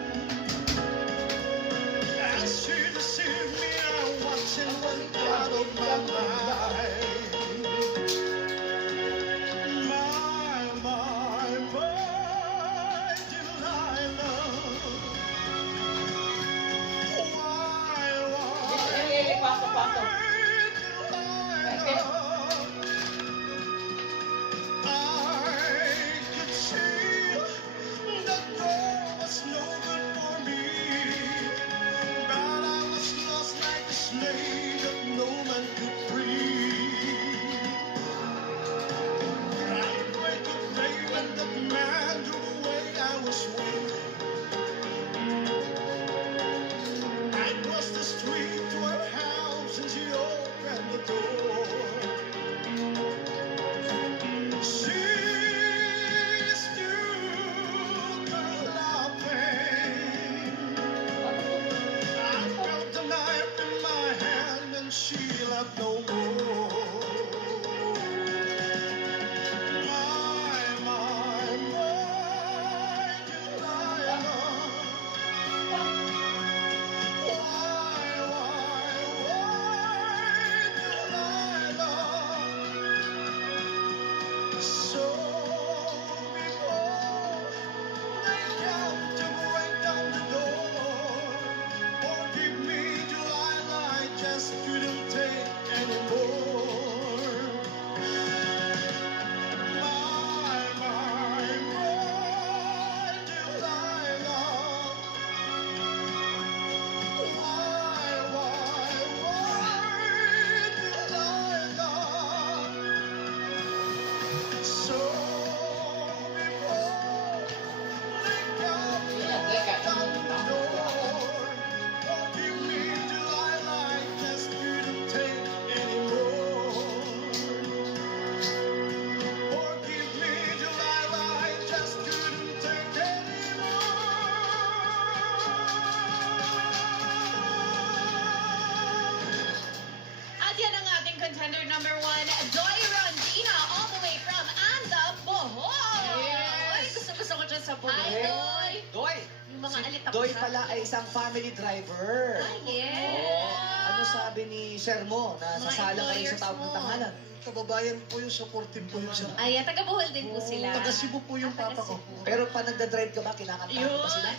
sa buhay. Hi, Doy! Doy! Yung mga Si alitapsa. Doy pala ay isang family driver. Ah, yes! Ano sabi ni Sir mo na Mga sasala kayo sa employers tawag ng mo. tanghalan? Kababayan po yung supportive po yung sila. Ay, taga Bohol din po sila. Taga Cebu po yung papa ko. Pero pa nagda-drive ka ba, kinakantahan mo ba sila?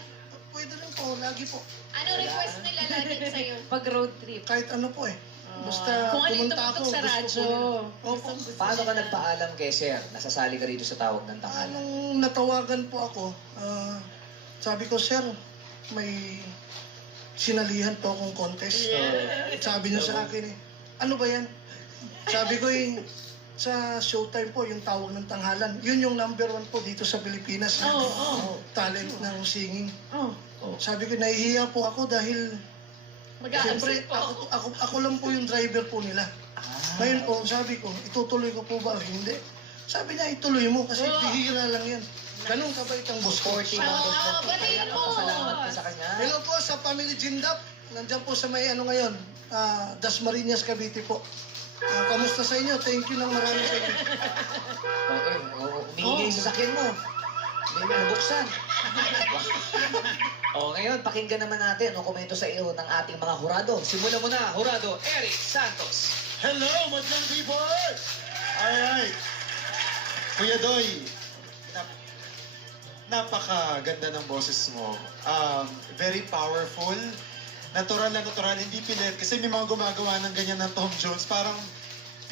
Pwede rin po, lagi po. Ano request nila lagi sa'yo pag road trip? Kahit ano po eh. Basta Kung ano yung pumunta ako, tumutok sa gusto radyo. ko rin. Opo. Paano ka nagpaalam kay Sir? Nasasali ka rito sa tawag ng tanghalan. Nung natawagan po ako, sabi ko, Sir, may sinalihan po akong contest. Sabi niya sa akin ano ba yan? Sabi ko sa Showtime po, yung tawag ng tanghalan. Yun yung #1 po dito sa Pilipinas. Talent ng singing. Sabi ko, nahihiya po ako dahil siyempre, ako lang po yung driver po nila. Ngayon po, sabi ko, itutuloy ko po ba? Hindi. Sabi niya, ituloy mo kasi bihira lang yan. Ganun kabait ang boss ko. Batiin mo! Salamat po sa kanya. Hello po sa Family Jindap. Nandiyan po sa may ngayon. Dasmariñas, Cavite po. Kamusta sa inyo? Thank you ng marami sa inyo. Umingi yung sasakyan mo. Hindi mo nabuksan. Ngayon, pakinggan naman natin ang komento sa iyo ng ating mga hurado. Simulan mo na, hurado, Eric Santos. Hello, madlang people! Alright. Kuya Doy, napakaganda ng boses mo. Very powerful. Natural na natural, hindi pilit. Kasi may mga gumagawa ng ganyan ng Tom Jones. Parang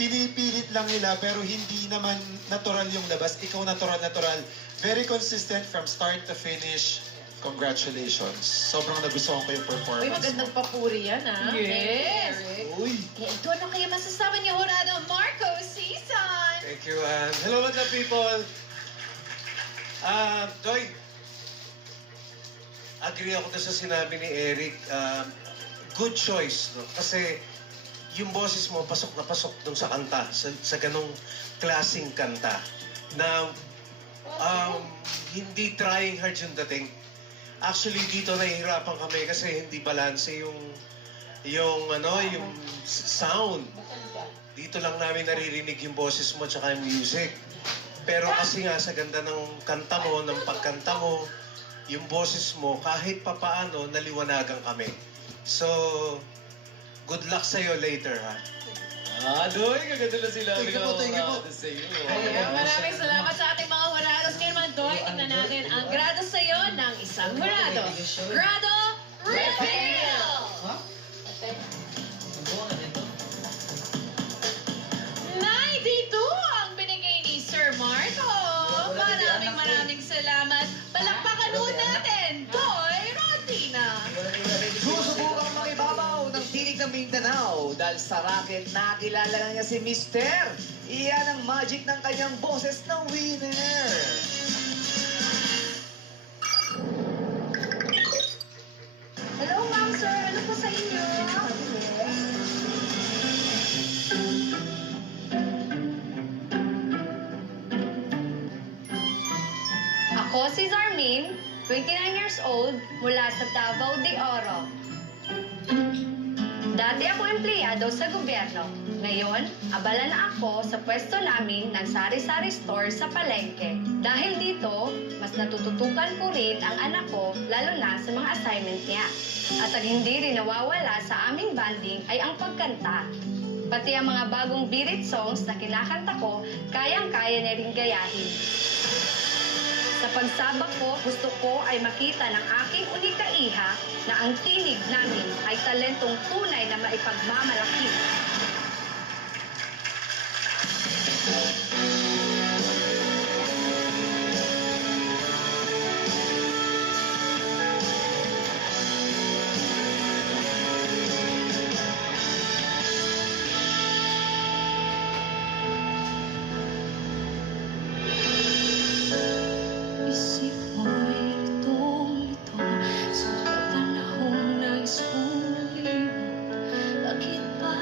pinipilit lang nila pero hindi naman natural yung labas. Ikaw natural. Very consistent from start to finish. Congratulations. Sobrang nagustuhan ko yung performance Uy, magandang papuri yan, ah. Yes! Uy. Ito, ano kaya masasabi niyo, Jurado Marco Season? Thank you, hello, madlang people. Doy, agree ako doon sa sinabi ni Eric. Good choice, no? Kasi yung boses mo, pasok na pasok doon sa kanta, sa ganong klaseng kanta, na hindi trying hard yung dating. Actually, dito nahihirapan kami kasi hindi balanse yung sound. Dito lang namin naririnig yung boses mo tsaka yung music. Pero kasi nga sa ganda ng kanta mo, ng pagkanta mo, yung boses mo, kahit papaano, naliwanagan kami. So, good luck sa'yo later, ha? Doy, kaganda na sila. Thank you po, thank you po. Ayan, maraming salamat sa ating mga Jurados. Ngayon naman, Doy, tingnan natin ang grado sa'yo ng isang Jurado. Grado Reveal! 92 ang binigay ni Sir Marco. Maraming salamat. Palakpakan ho natin, Doy Rodina. Susubukang makibabaw ng tinig ng Mindanao dahil sa racket nakilala na niya si Mister. Iyan ang magic ng kanyang boses na winner. Hello, ma'am, sir. Ano po sa inyo? Ako si Zarmin, 29 years old, mula sa Davao de Oro. Dati ako empleyado sa gobyerno. Ngayon, abala na ako sa pwesto namin ng sari-sari store sa palengke. Dahil dito, mas natututukan ko rin ang anak ko, lalo na sa mga assignment niya. At ang hindi rin nawawala sa aming banding ay ang pagkanta. Pati ang mga bagong birit songs na kinakanta ko, kayang-kaya na rin gayahin. Sa pagsabak ko, gusto ko ay makita ng aking unika iha na ang tinig namin ay talentong tunay na maipagmamalaki. Isip mo'y litong-lito sa panahong nais mong lumihim. Bakit ba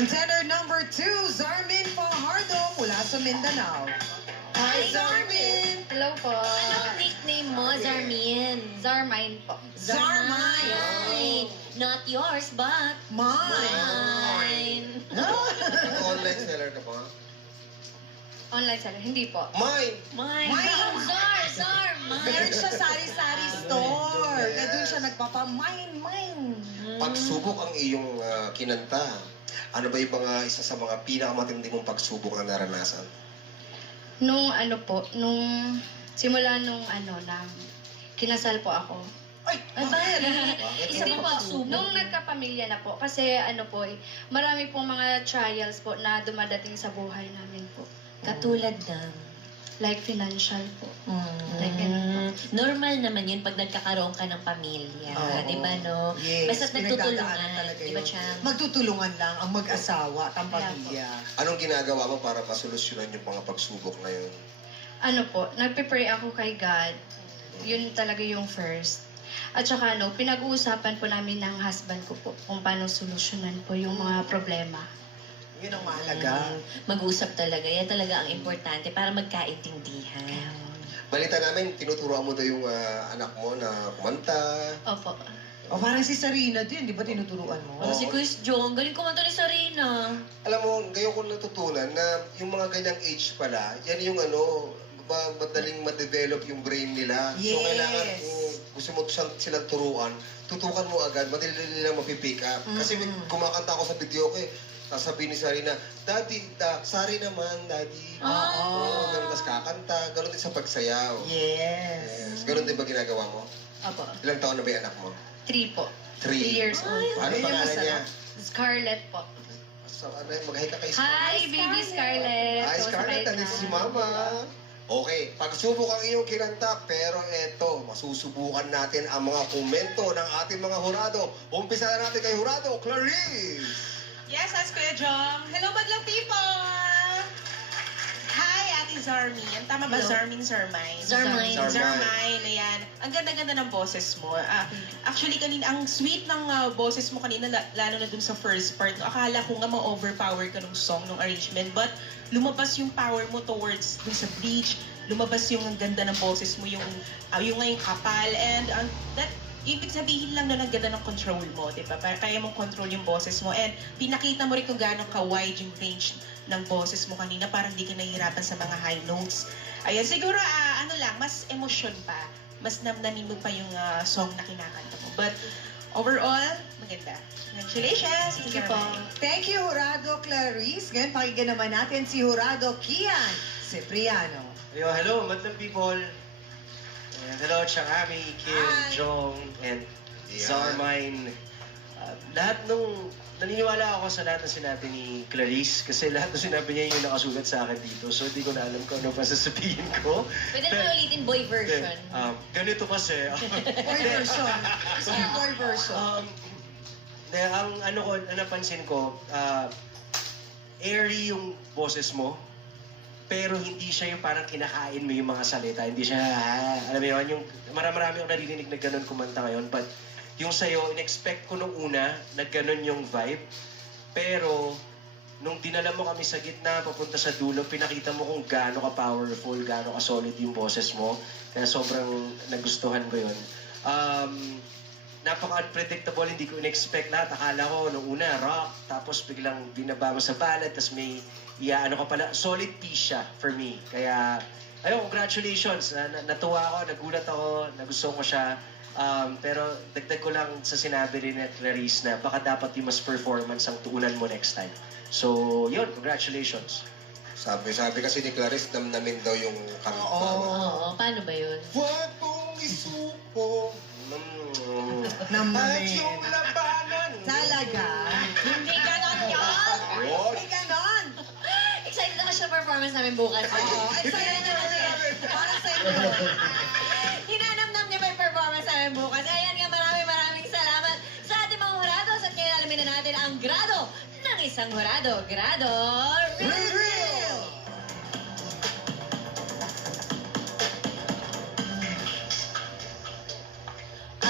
Contender number 2, Zarmin Fajardo mula sa Mindanao. Hi, Zarmin! Hello po. Anong nickname mo, Zarmin? Zarmine po. Zarmine. Not yours, but mine. Online seller ka pa? Online seller? Hindi po. Mine! Mine. Zar, mine. Meron siya sari-sari store. Kaya doon siya nagpapa-mine. Pagsubok ang iyong kinanta. Ano ba yung isa sa mga pinakamatindi mong pagsubok na naranasan? Nung simula nung kinasal po ako. Ay, bakit? Isa Hindi pa po, nung nagkapamilya na po, kasi marami pong mga trials po na dumadating sa buhay namin po. Katulad ng... Like financial po. Like, normal naman yun pag nagkakaroon ka ng pamilya. Oo. Di ba, no? Yes, Basta't pinagdadaanan nagtutulungan. talaga Di ba, yun. Chang? Magtutulungan lang ang mag-asawa at ang pamilya. Anong ginagawa mo para masolusyonan yung mga pagsubok na yun? Nagpe-pray ako kay God. Yun talaga yung first. At saka pinag-uusapan po namin ng husband ko po kung paano solusyonan po yung mga problema. Yun ang mahalaga. Mag-usap talaga. Yan talaga ang importante para magkaintindihan. Balita namin, tinuturoan mo daw yung anak mo na kumanta. Opo. O parang si Sarina din, di ba tinuturuan mo? Si Chris Jong, galing kumanta ni Sarina. Alam mo, ngayon ko natutunan na yung mga ganyang age pala, yan yung madaling ma-develop yung brain nila. So Yes. kailangan, kung gusto mo silang turuan, tutukan mo agad, madali nilang mapipick up. Kasi kumakanta ako sa video ko sasabihin ni Sarina, Daddy, sorry naman, Daddy. Oo. Ganun, tapos kakanta, ganun din sa pagsayaw. Yes. Ganun din ba ginagawa mo? Opo. Ilang taon na ba yung anak mo? 3 po. 3. 3 years old. Ano pangalan niya? Scarlett po. So, mag-hi ka kay Hi, baby Scarlett. Hi, Scarlett. Nandito si Mama. Okay, pagsubok ang iyong kinanta, pero eto, masusubukan natin ang mga komento ng ating mga hurado. Umpisa na natin kay Hurado, Clarice! Yes, as Kuya Jong. Hello, madlang people! Hi, Ate Zarmi. Ang tama ba? Hello. Zarmine? Zarmine. Zarmine, ayan. Ang ganda-ganda ng boses mo. Actually, kanina, ang sweet ng boses mo kanina, lalo na dun sa first part. Akala ko nga ma-overpower ka nung song, nung arrangement. But lumabas yung power mo towards dun sa bridge. Lumabas yung ang ganda ng boses mo, yung ngayong kapal. And ibig sabihin lang na ang ganda ng control mo, di ba? Kaya mong control yung boses mo. And pinakita mo rin kung gaano ka-wide yung range ng boses mo kanina. Parang di ka nahihirapan sa mga high notes. Ayan, siguro, mas emosyon pa. Mas namnamin mo pa yung song na kinakanta mo. But overall, maganda. Congratulations! Thank you po. Thank you, Hurado Clarice. Ngayon, pakinggan naman natin si Hurado Kian Cipriano. Hello, madlang people. Hello, Changami, Kim, Hi. Jong, and Yeah. Zarmine. Lahat naniniwala ako sa lahat ng sinabi ni Clarice kasi lahat ng sinabi niya yung nakasulat sa akin dito. So, hindi ko na alam kung ano pa sasabihin ko. Pwede naman ulitin boy version. Ganito kasi. Boy version. Gusto yung boy version. Ang napansin ko, airy yung boses mo, pero hindi siya yung parang kinakain mo yung mga salita. Hindi siya, alam mo yun, yung marami akong naririnig na ganun kumanta ngayon. But yung sa'yo, in-expect ko nung una na ganun yung vibe. Pero nung dinala mo kami sa gitna, papunta sa dulo, pinakita mo kung gaano ka powerful, gaano ka solid yung boses mo. Kaya sobrang nagustuhan ko yun. Napaka-unpredictable, hindi ko in-expect lahat. Akala ko nung una, rock, tapos biglang binaba mo sa ballad, tapos may ano ka pala, solid piece siya for me. Kaya, ayun, congratulations. Natuwa ako, nagulat ako, nagustuhan ko siya. Pero dagdag ko lang sa sinabi rin ni Clarice na baka dapat yung mas performance ang tuunan mo next time. So, yun, congratulations. Sabi kasi ni Clarice, namnamin daw yung kanta. Oo, paano ba yun? Huwag mong isuko. Naman. At yung labanan. Talaga? Hindi ganon yun! Hindi ganon. Excited ako sa performance namin bukas. Oo, excited na kasi. Para sa inyo. Hinanamnam niya pa yung performance namin bukas. Ayan nga, maraming salamat sa ating mga hurados at ngayon alamin na natin ang grado ng isang hurado. Grado Real!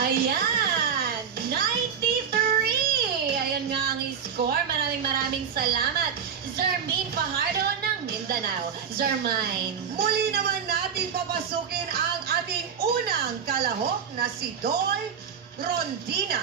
Ayan! 93! Ayun nga ang score. Maraming salamat. Mindanao, Zarmine. Muli naman natin papasukin ang ating unang kalahok na si Doy Rondina.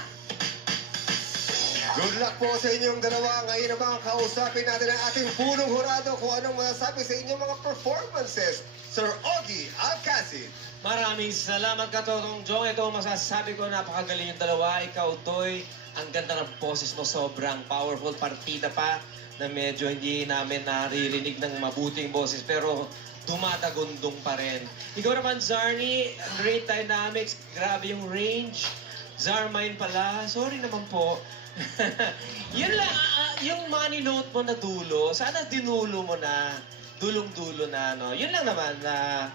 Good luck po sa inyong dalawa. Ngayon naman kausapin natin ang ating punong hurado kung anong masasabi sa inyong mga performances. Sir Ogie Alcacid. Maraming salamat ka, Totong Jong. Ito ang masasabi ko, napakagaling yung dalawa. Ikaw, Doy, ang ganda ng boses mo, sobrang powerful. Partida pa na medyo hindi namin naririnig ng mabuting boses, pero dumatagundong pa rin. Ikaw naman, Zarnie, great dynamics, grabe yung range. Zarmine pala, sorry naman po. Yun lang, yung money note mo na dulo, sana dinulo mo na. Dulong-dulo na, no? Yun lang naman na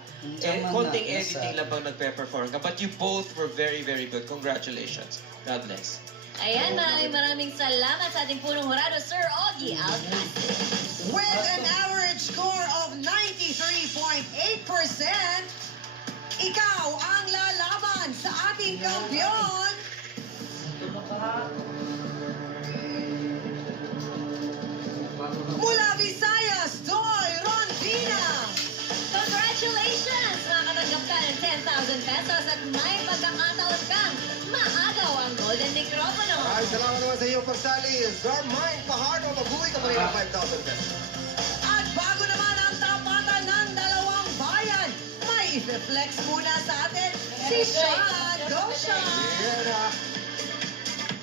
konting editing lang bang nagpe-perform ka. But you both were very, very good. Congratulations. God bless. Ayan, maraming salamat sa ating punong hurado, Sir Ogie Alcacid. With an average score of 93.8%, ikaw ang lalaban sa ating kampiyon. Mula Visayas, Doy Rondina. Congratulations! Makatanggap ka ng 10,000 pesos at may pagkakataon kang maagaw ang golden microphone. Ay, salamat naman sa iyong pagsali. Zarmine Pahardo, mag-uwi ka pa rin ng 5,000 pesos. At bago naman ang tapatan ng dalawang bayan, may i-flex muna sa atin si Sean. Go, Sean!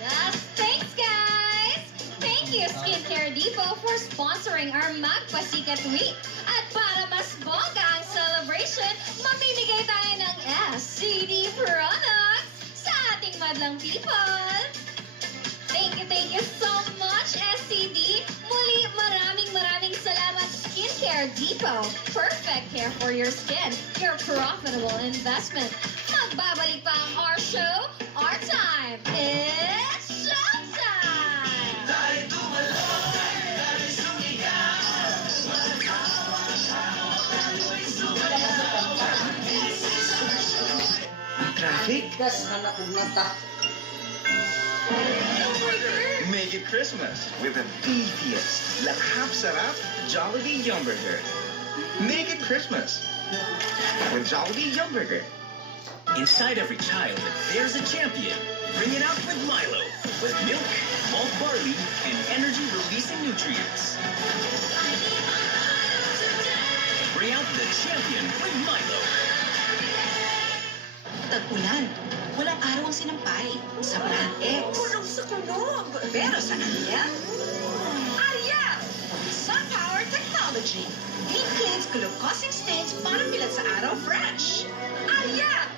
Yes, thanks guys! Thank you Skincare Depot for sponsoring our Magpasikat Week. At para mas bongga ang celebration, mamimigay tayo ng SCD products sa ating madlang people. Thank you so much, SCD. Muli, maraming salamat, Skincare Depot. Perfect care for your skin. Your profitable investment. Magbabalik pa ang our show, our time. It's showtime! Traffic? Make it Christmas with the beefiest, lahap sarap Jollibee Yum Burger. Make it Christmas with Jollibee Yum Burger. Inside every child, there's a champion. Bring it out with Milo, with milk, malt barley, and energy-releasing nutrients. Bring out the champion with Milo. Tag-ulan. Walang araw ang sinampay. Sa Brand X. Kulog sa kulog. Pero sa kanya, Arya! Sun Power Technology. Deep cleans kulog-causing stains para pilat sa araw fresh. Arya!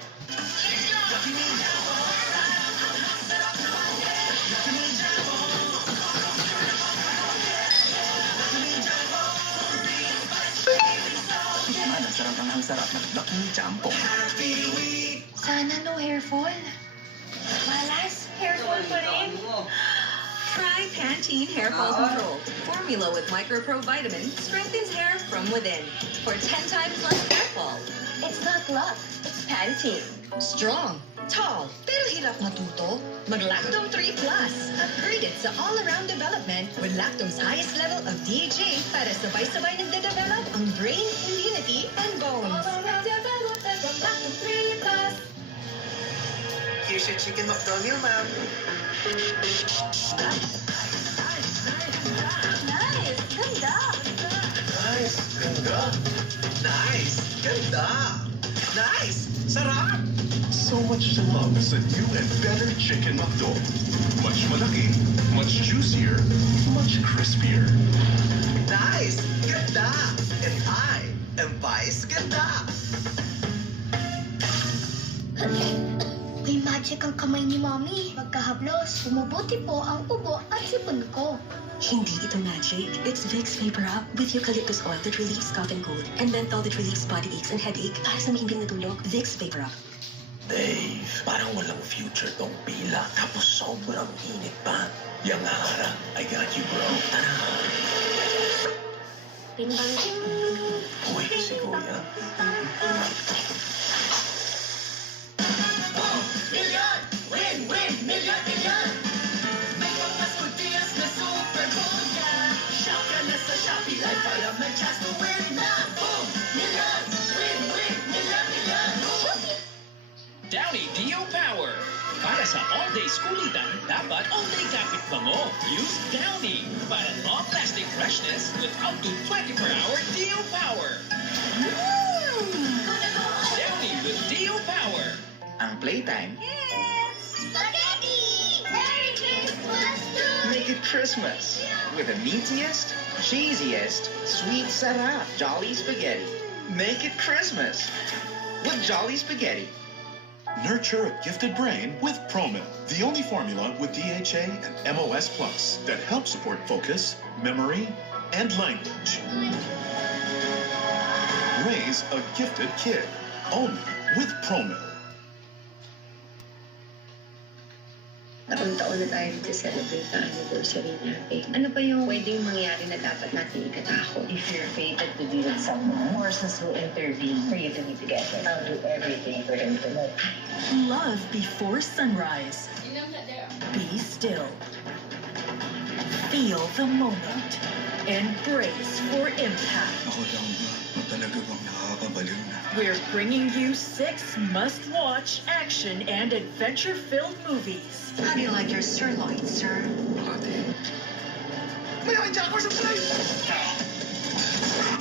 Ang sarap ng Lucky Jampong. Sana no hair fall. Malas, hair fall pa rin. Try Pantene Hair Fall Control. Formula with micro-pro vitamin strengthens hair from within. For 10 times less hair fall. It's not luck, it's Pantene. Strong, tall, pero hirap matuto. Mag-Lactome 3 Plus. Upgraded sa all-around development with Lactome's highest level of DHA para sabay-sabay nagde-develop ang brain, immunity, and bones. Here's your chicken McDonald's, ma'am. Nice! Ganda! Nice, ganda. Nice, ganda. Nice, sarap. So much to love sa new and better Chicken McDo. Much malaki, much juicier, much crispier. Nice, ganda. And I am Vice Ganda. May magic ang kamay ni Mommy. Pagkahaplos, bumubuti po ang ubo at sipon ko. Hindi ito magic. It's Vicks Vapor Up with eucalyptus oil that relieves cough and cold and menthol that relieves body aches and headache para sa mahimbing na tulog. Vicks Vapor Up. Dave, parang walang future tong pila. Tapos sobrang init pa. Yang harang, I got you, bro. Tara. Pimbang Uy, si Kuya. Million! Win, win! Million, million! May mas kudias na super bongga. Shop ka na sa Shopee Life para may chance to win Sa all-day skulitan, dapat all-day kapit bango. Use Downy para long-lasting freshness with up to 24-hour DO power. Downy with DO power. Ang playtime, Spaghetti! Merry Christmas to make it Christmas with the meatiest, cheesiest, sweet sarap Jolly Spaghetti. Make it Christmas with Jolly Spaghetti. Nurture a gifted brain with Promil, the only formula with DHA and MOS Plus that helps support focus, memory, and language. Raise a gifted kid, only with Promil. Taon-taon na tayo nag-celebrate ang anniversary natin. Ano pa yung pwedeng mangyari na dapat natin ikatakot? If you're fated to be with someone, forces will intervene for you to be together. I'll do everything for him to know. Love before sunrise. Be still. Feel the moment. And brace for impact. Ako lang ba? Talaga bang nakakabaliw na? We're bringing you 6 must-watch action and adventure-filled movies. How do you like your sirloin, sir? May hijacker sa plane!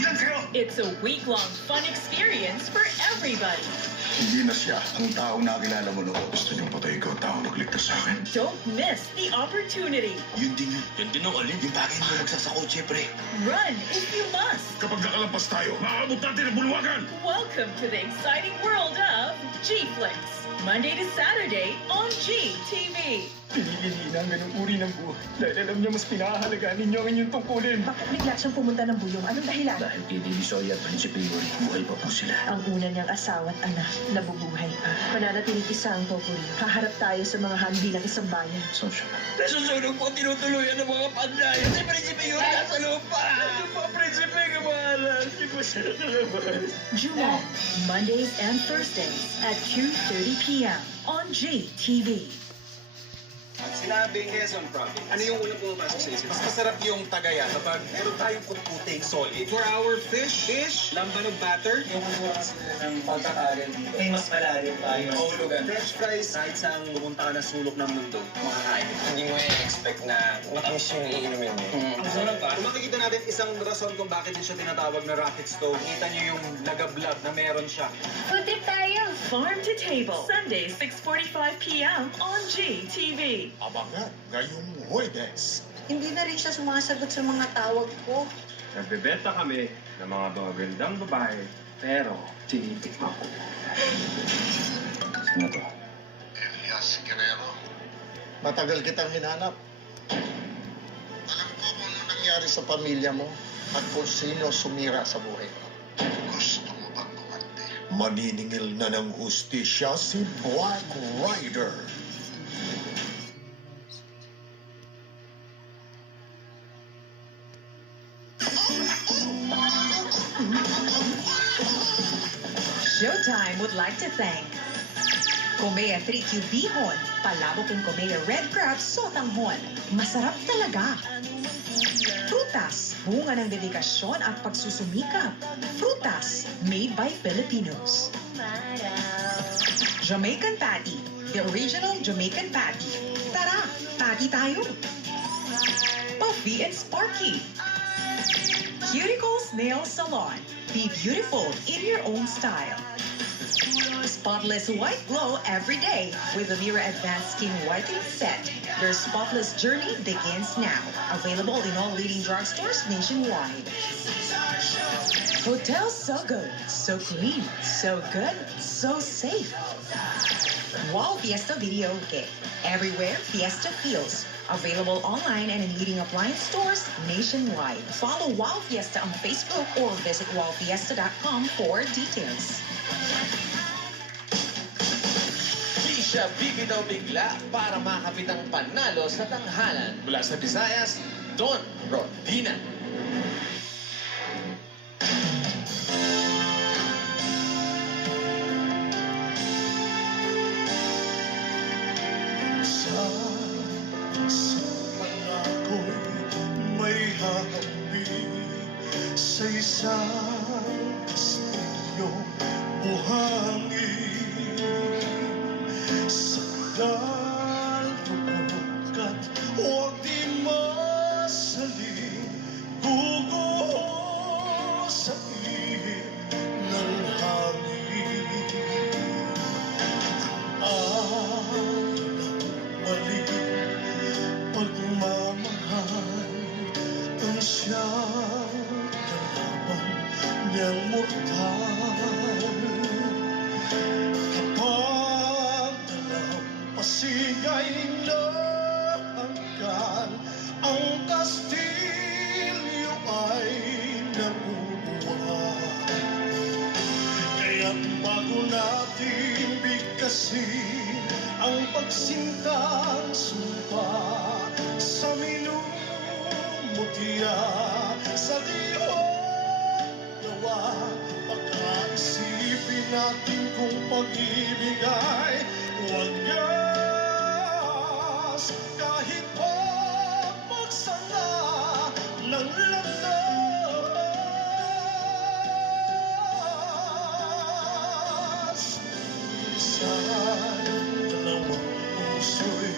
Yan sa'yo! It's a week-long fun experience for everybody. Hindi na siya ang taong nakilala mo noon. Gusto niyang patay ko, taong nagligtas sa akin. Don't miss the opportunity. Yun din yun. Yun din ang alin. Yung bagay mo nagsasakotse, pre. Run if you must. Kapag nakalampas tayo, maaabot natin ang bulwagan! Welcome to the exciting world of G-Flix. Monday to Saturday on GTV. Pinili nila ang ganung uri ng buhay dahil alam niya mas pinahalagaan ninyo ang inyong tungkulin. Bakit bigla siyang pumunta ng buyong? Anong dahilan? Dahil kay Divisoria at Prinsipe Yuri, buhay pa po sila. Ang una niyang asawa at anak, nabubuhay pa. Mananatiling isa ang populo. Haharap tayo sa mga han bilang isang bayan. Social. Nasusunog po tinutuluyan ng mga panday. Si Prinsipe Yuri nasa lupa. Ano pa, Prinsipe, kamahalan? Hindi ko siya nalabas. Juwan, Mondays and Thursdays at 2:30 p.m. on GTV. Sinabing Quezon Province, ano yung unang pumapasok sa isip? Mas masarap yung tagaya kapag meron tayong kutkuting solid. For our fish, lamban of batter. Yung oras ng pagkakarin, may mas malalim tayo. Mahulugan. French fries, kahit saan pumunta ka na sulok ng mundo, makakain. Hindi mo i-expect na matamis yung iinumin mo. Ang sarap ba? Kung makikita natin isang rason kung bakit din siya tinatawag na rocket stove, kita niyo yung nagablog na meron siya. Food trip tayo! Farm to Table, Sunday 6:45 p.m. on GTV. Abangan ngayong Huwebes. Hindi na rin siya sumasagot sa mga tawag ko. Nagbebenta kami ng mga magagandang babae, pero tinitikman ko. Sino to? Elias Guerrero. Matagal kitang hinanap. Alam ko kung ano nangyari sa pamilya mo at kung sino sumira sa buhay mo. Gusto mo bang kumante? Maniningil na ng hustisya si Black Rider. Showtime would like to thank Komea 3Q Bihon, palabok yung Komea Red Crab Sotanghon. Masarap talaga. Frutas, bunga ng dedikasyon at pagsusumikap. Frutas, made by Filipinos. Jamaican Patty, the original Jamaican Patty. Tara, patty tayo. Puffy and Sparky. Cuticles Nail Salon. Be beautiful in your own style. Spotless white glow every day with the Mira Advanced Skin Whitening Set. Your spotless journey begins now. Available in all leading drugstores nationwide. Hotel So Good, so clean, so good, so safe. Wow Fiesta Video Kit. Everywhere Fiesta feels. Available online and in leading appliance stores nationwide. Follow Wow Fiesta on Facebook or visit wowfiesta.com for details. Di siya bibitaw bigla para makapit ang panalo sa tanghalan. Mula sa Visayas, Don Rodina. May hahambing sa isang kastilyong buhangin sa niyang mortal. Kapag dalampasig ay nahanggan, ang kastilyo ay nabubuhay. Kaya't bago natin bigkasin ang pagsintang sumpa sa minumutya sa Diyos nawa, pagkaisipin natin kung pag-ibig ay wagas kahit pa magsala ng landas. Sa dalawang puso'y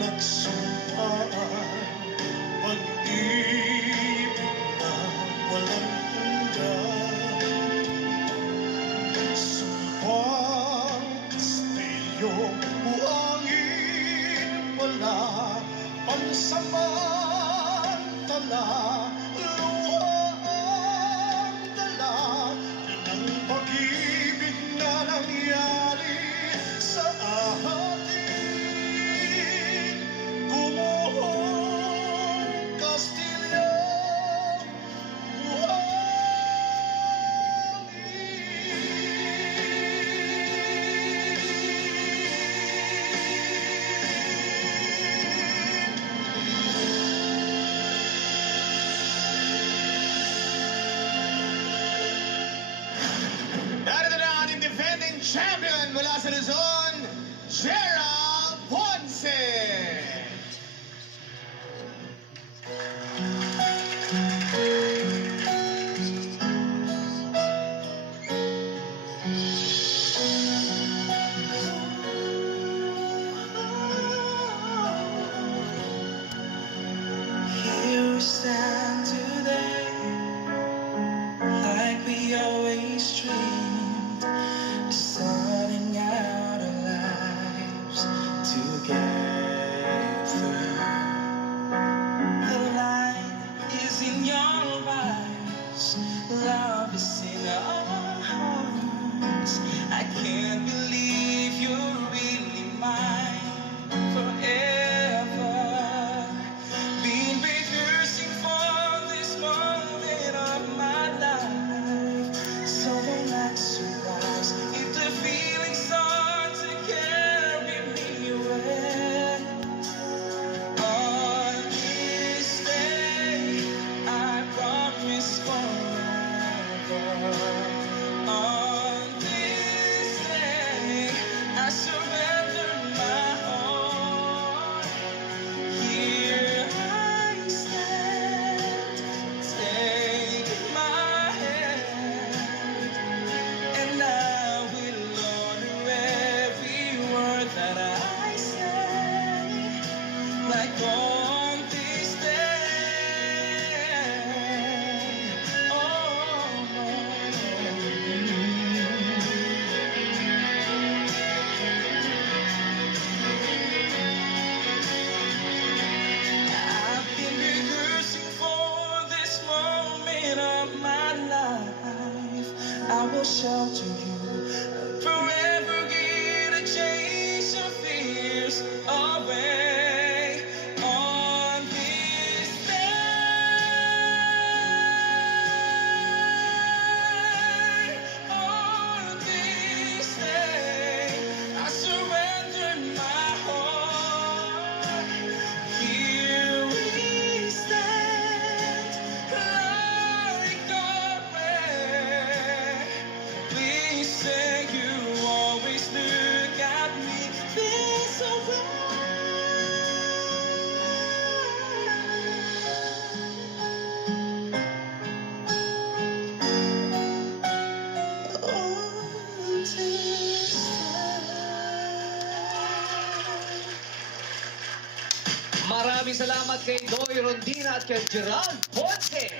nagsumpaan, pag-ibig na walang hanggan. Sumpang kastilyong buhangin wala, pansamantala, luwang dala. Yan ang pag-ibig na nangyari sa atin. Gumuhong kastilyo, Narito na ang ating defending champion mula sa Luzon, Gerald Ponce! Here we stand today, like we always dreamed, starting out our lives together. The light is in your eyes, love is in our hearts. I can't believe you're really mine forever. Been rehearsing for this moment of my life, so don't act surprised if the feelings start to carry me away. On this day, I promise forever. On this day, I surrender my heart. Here I stand, take my hand, and I will honor every word that I say, like on this day. I've been rehearsing for this moment of my life. I will shelter you, forever here to chase your fears away. On this day, on this day, I surrender my heart. Here we stand, like always. Please say you always look at me this way. On this Maraming salamat kay Doy Rondina at kay Gerald Ponce!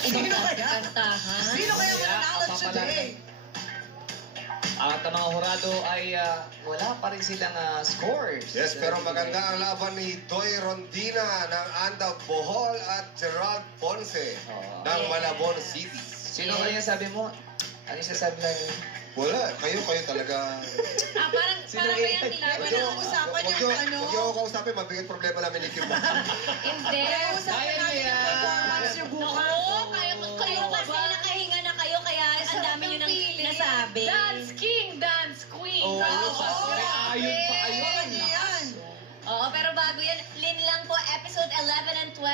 Sino kaya? Kantahan. Sino kaya mananalo Papalala. today? At ang mga hurado ay wala pa rin silang scores. Yes, pero maganda ang laban ni Doy Rondina ng Andaw Bohol at Gerald Ponce ng Malabon City. Sino kanya sabi mo? Ano yung sasabi lang yun? Wala, kayo talaga. Parang ba yung laban na usapan Huwag niyo ako kausapin, mabigat problema namin ni Kim. Hindi. Kaya mo yan. Oo, kayo kasi nakahinga na kayo, kaya ang dami nyo nang nasabi. Dance king, dance queen. Oo, ayon pa ayun. Oo, pero bago yan, Lin lang po, episode 11 and 12.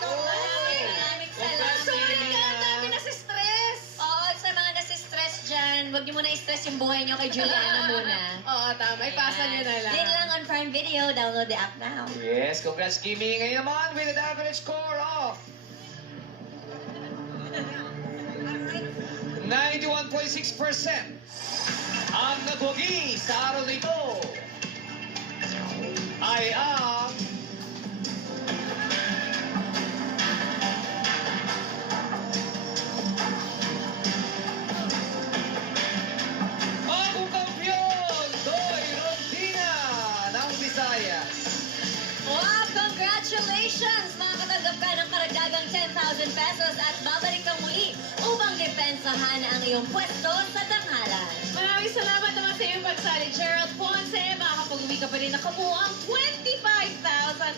Maraming salamat. Sorry ka, ang dami na si stress. Oo, sa mga nasi-stress dyan, huwag niyo muna i-stress yung buhay niyo kay Juliana muna. Oo, tama. Ipasa niyo na lang. Lin lang on Prime Video. Download the app now. Yes, congrats Kimi. Ngayon naman with an average score of 91.6%. Ang nagwagi sa araw na ito ay ang bagong kampiyon, Doy Rondina ng Visayas. Wow, congratulations! Makakatanggap ka ng karagdagang 10,000 pesos at babalik ka muli upang depensahan ang iyong pwesto sa tanghalan. Maraming salamat naman sa iyong pagsali, Gerald Ponce. Makakapag-uwi ka pa rin ng kabuuang 25,000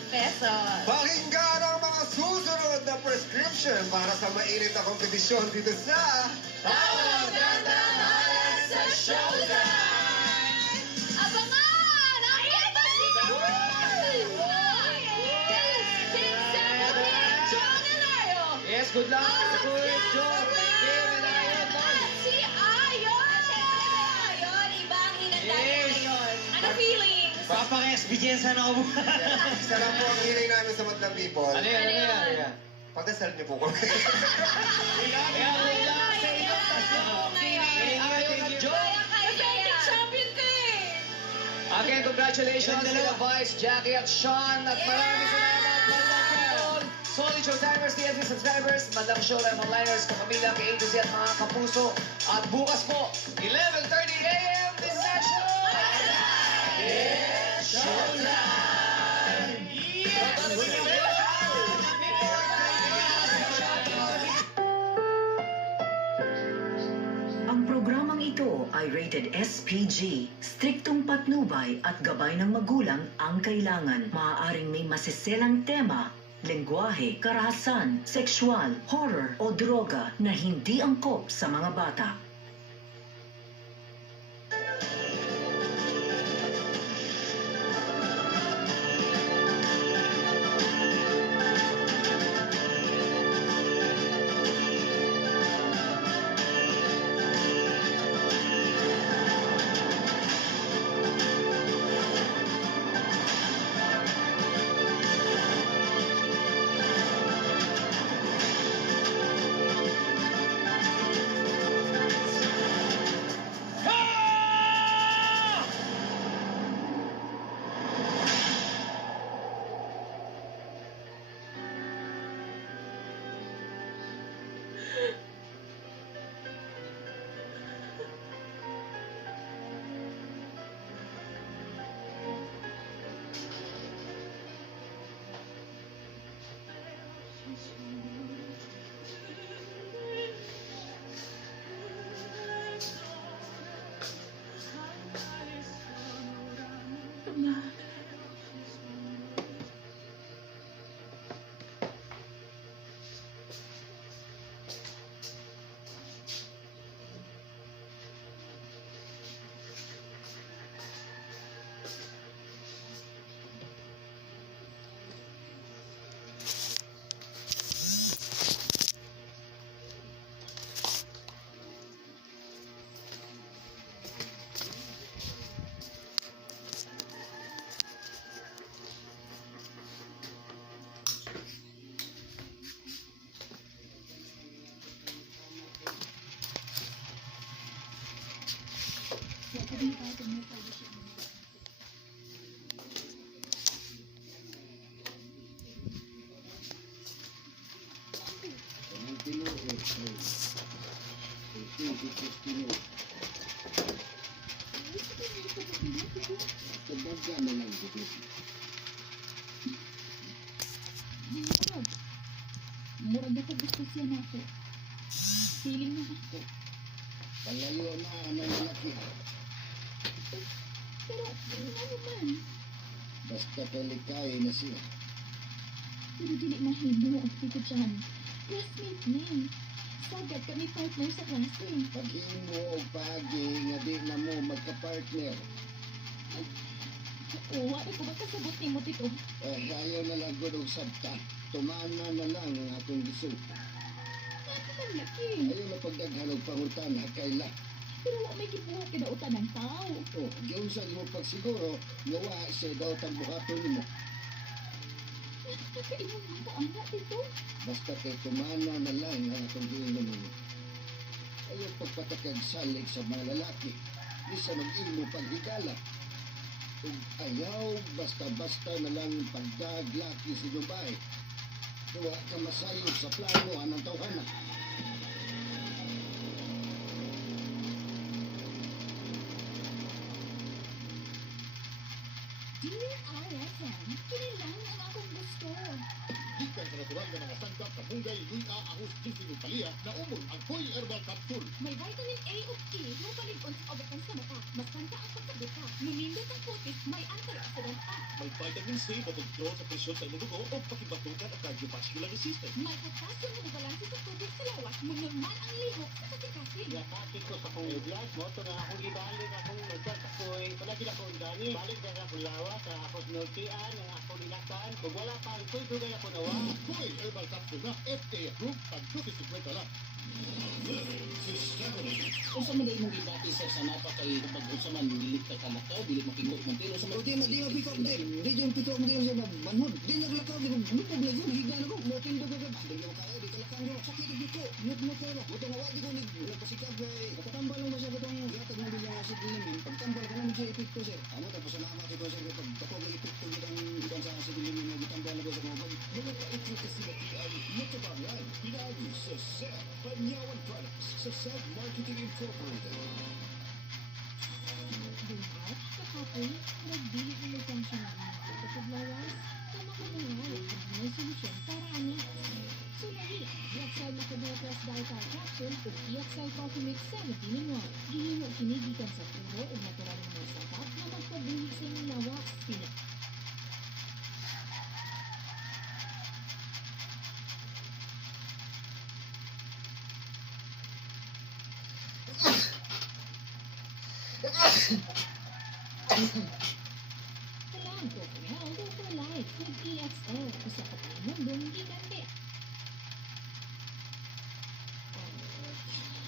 pesos. Pakinggan ang mga susunod na prescription para sa mainit na kompetisyon dito sa Tawag ng tanghalan sa Showtime! Abangan! Ang ipasika! Yes, good luck. Good job. At si Ayon! Ayun, iba ang hinanda niya Yes. ngayon. Ano feelings? Papaka-experience na ako. Isa lang po ang hiling namin sa Madlang People. Ano yan? Ano yan? Ano yan? Pagdasal niyo po kami. Kaya good luck sa inyo. Ayon at Joe. Defending champion ka eh! Again, congratulations to Vice, Jackie at Sean. At maraming salamat, Madlang People. Solid Showtimers, TFC subscribers, Madlang Showtime Onliners, kapamilya, kay A to Z at mga kapuso. At bukas po, 11:30 a.m. This is our show! Yes, Showtime! Ang programang ito ay rated SPG. Striktong patnubay at gabay ng magulang ang kailangan. Maaaring may masiselang tema, lengguwahe, karahasan, sexual, horror o droga na hindi angkop sa mga bata. Murag ako gusto siya na ako. Feeling na ako. Palayo na ang lalaki. Pero, ano man? Basta palikay na siya. Pero dili mahibo ang Tito Chan. Classmate ni. Sagad kami partner sa klase. Paghimo o pagi nga di na mo magka-partner. Oo, ano ko ba kasabot ni mo, Tito? Ayaw na lang ko ng sabta. Tumana na lang ang akong gisuta. Ano man laki? Ayaw na pagdaghanog pangutan hakaila. Pero wala may kibuhat kinautan ng tao. Oh, giyon sa mo pagsiguro, nawa siya daw tambuhaton nimo. Nakakaimong mga anak, Tito. Basta kay tumana na lang ang akong giingnan nimo. Ayaw pagpatakag salig sa mga lalaki. Di sa mag-imo paghigala. Ug ayaw basta-basta na lang pagdaglaki sa Dubai. Kaya ka masayod sa plano anang tawhana. Dear RFM, kinilang ang akong gusto. Gikan sa natural nga mga sangkap sa Mungay, Luya, Ahos, Gising ug Palia na umon ang Koy Herbal Capsule. May vitamin A ug E nga palig-on sa obekan sa mata. Mas kanta ang pagkabuka. Numindot ang putis, may antioxidant pa. May vitamin C mapagdraw sa presyon sa imong dugo o pakibatukan ang cardiovascular system. May potassium na balanse sa tubig sa lawas. Normal ang lihok sa kasikasin. Yakati ko sa kong blood mo, ito na akong ibalik akong nagkakapoy. Palagi na akong dani, balik na akong lawas, sa akong nultian, ang akong nilakan. Kung wala pa, ito'y dugay ako nawa. Koy Herbal Capsule na FDA approved pag 250 lang. Kung sa mga imong gidati sa sanapa kay kapag unsa man dili ka kalakaw, dili mapikot man pero sa mga di mapikot di yung pikot mo sa manhod. Di naglakaw di lupog na yun higda na ko mo tindo ka ba. Di mo kaya di kalakaw mo sakit di ko. Nut mo kaya. Buto nga di ko ni nagpasikab kay katambal lang ba siya katong gatag mo bila sa dilimin. Pagtambal ka naman siya epekto sir. Amo tapos salamat ito sir pag tapos lagi epekto gitang gitan sa dilimin nga gitambal ko sa mga bag. Mga ka-epekto sila ay matabangan. Pinagi sa Seth Panyawan Products sa Seth Marketing Incorporated. Buhat, kakapon, nagbili ng lisensya na ang mga paglawas. Tama ko na nga, may solusyon para ani. Sulahi, Yaksal Macadamia Plus Dietary Capsule ug Yaksal Coffee Mix 17 in 1. Gihimo kinigikan sa puro ug natural na mga sapat na magpabuhi sa inyong lawas. Kailangan ko for health or for life with EXL. Usa ka pa mundong gigante.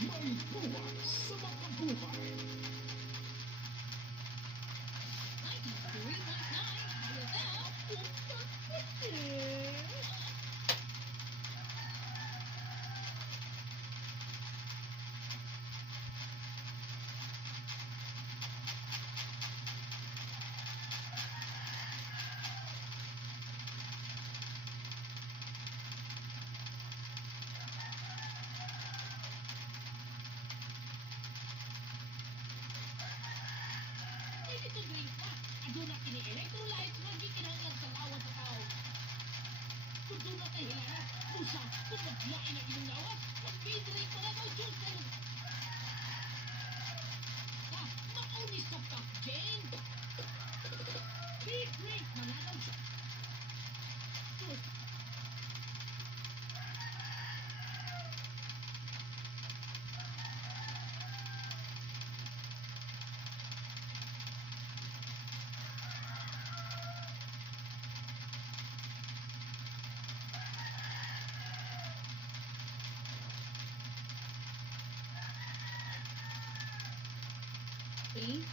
May buhay sa mga buhay. Ito drink na. Aduna kini electrolyte nga gikinahanglan sa lawas sa tao. Kung doon na tayo hilala, usa, kung maglain ang inyong lawas, mag-drink pa na daw juice kayo. Maunis ka pa, Jane. Big drink, mananaw siya.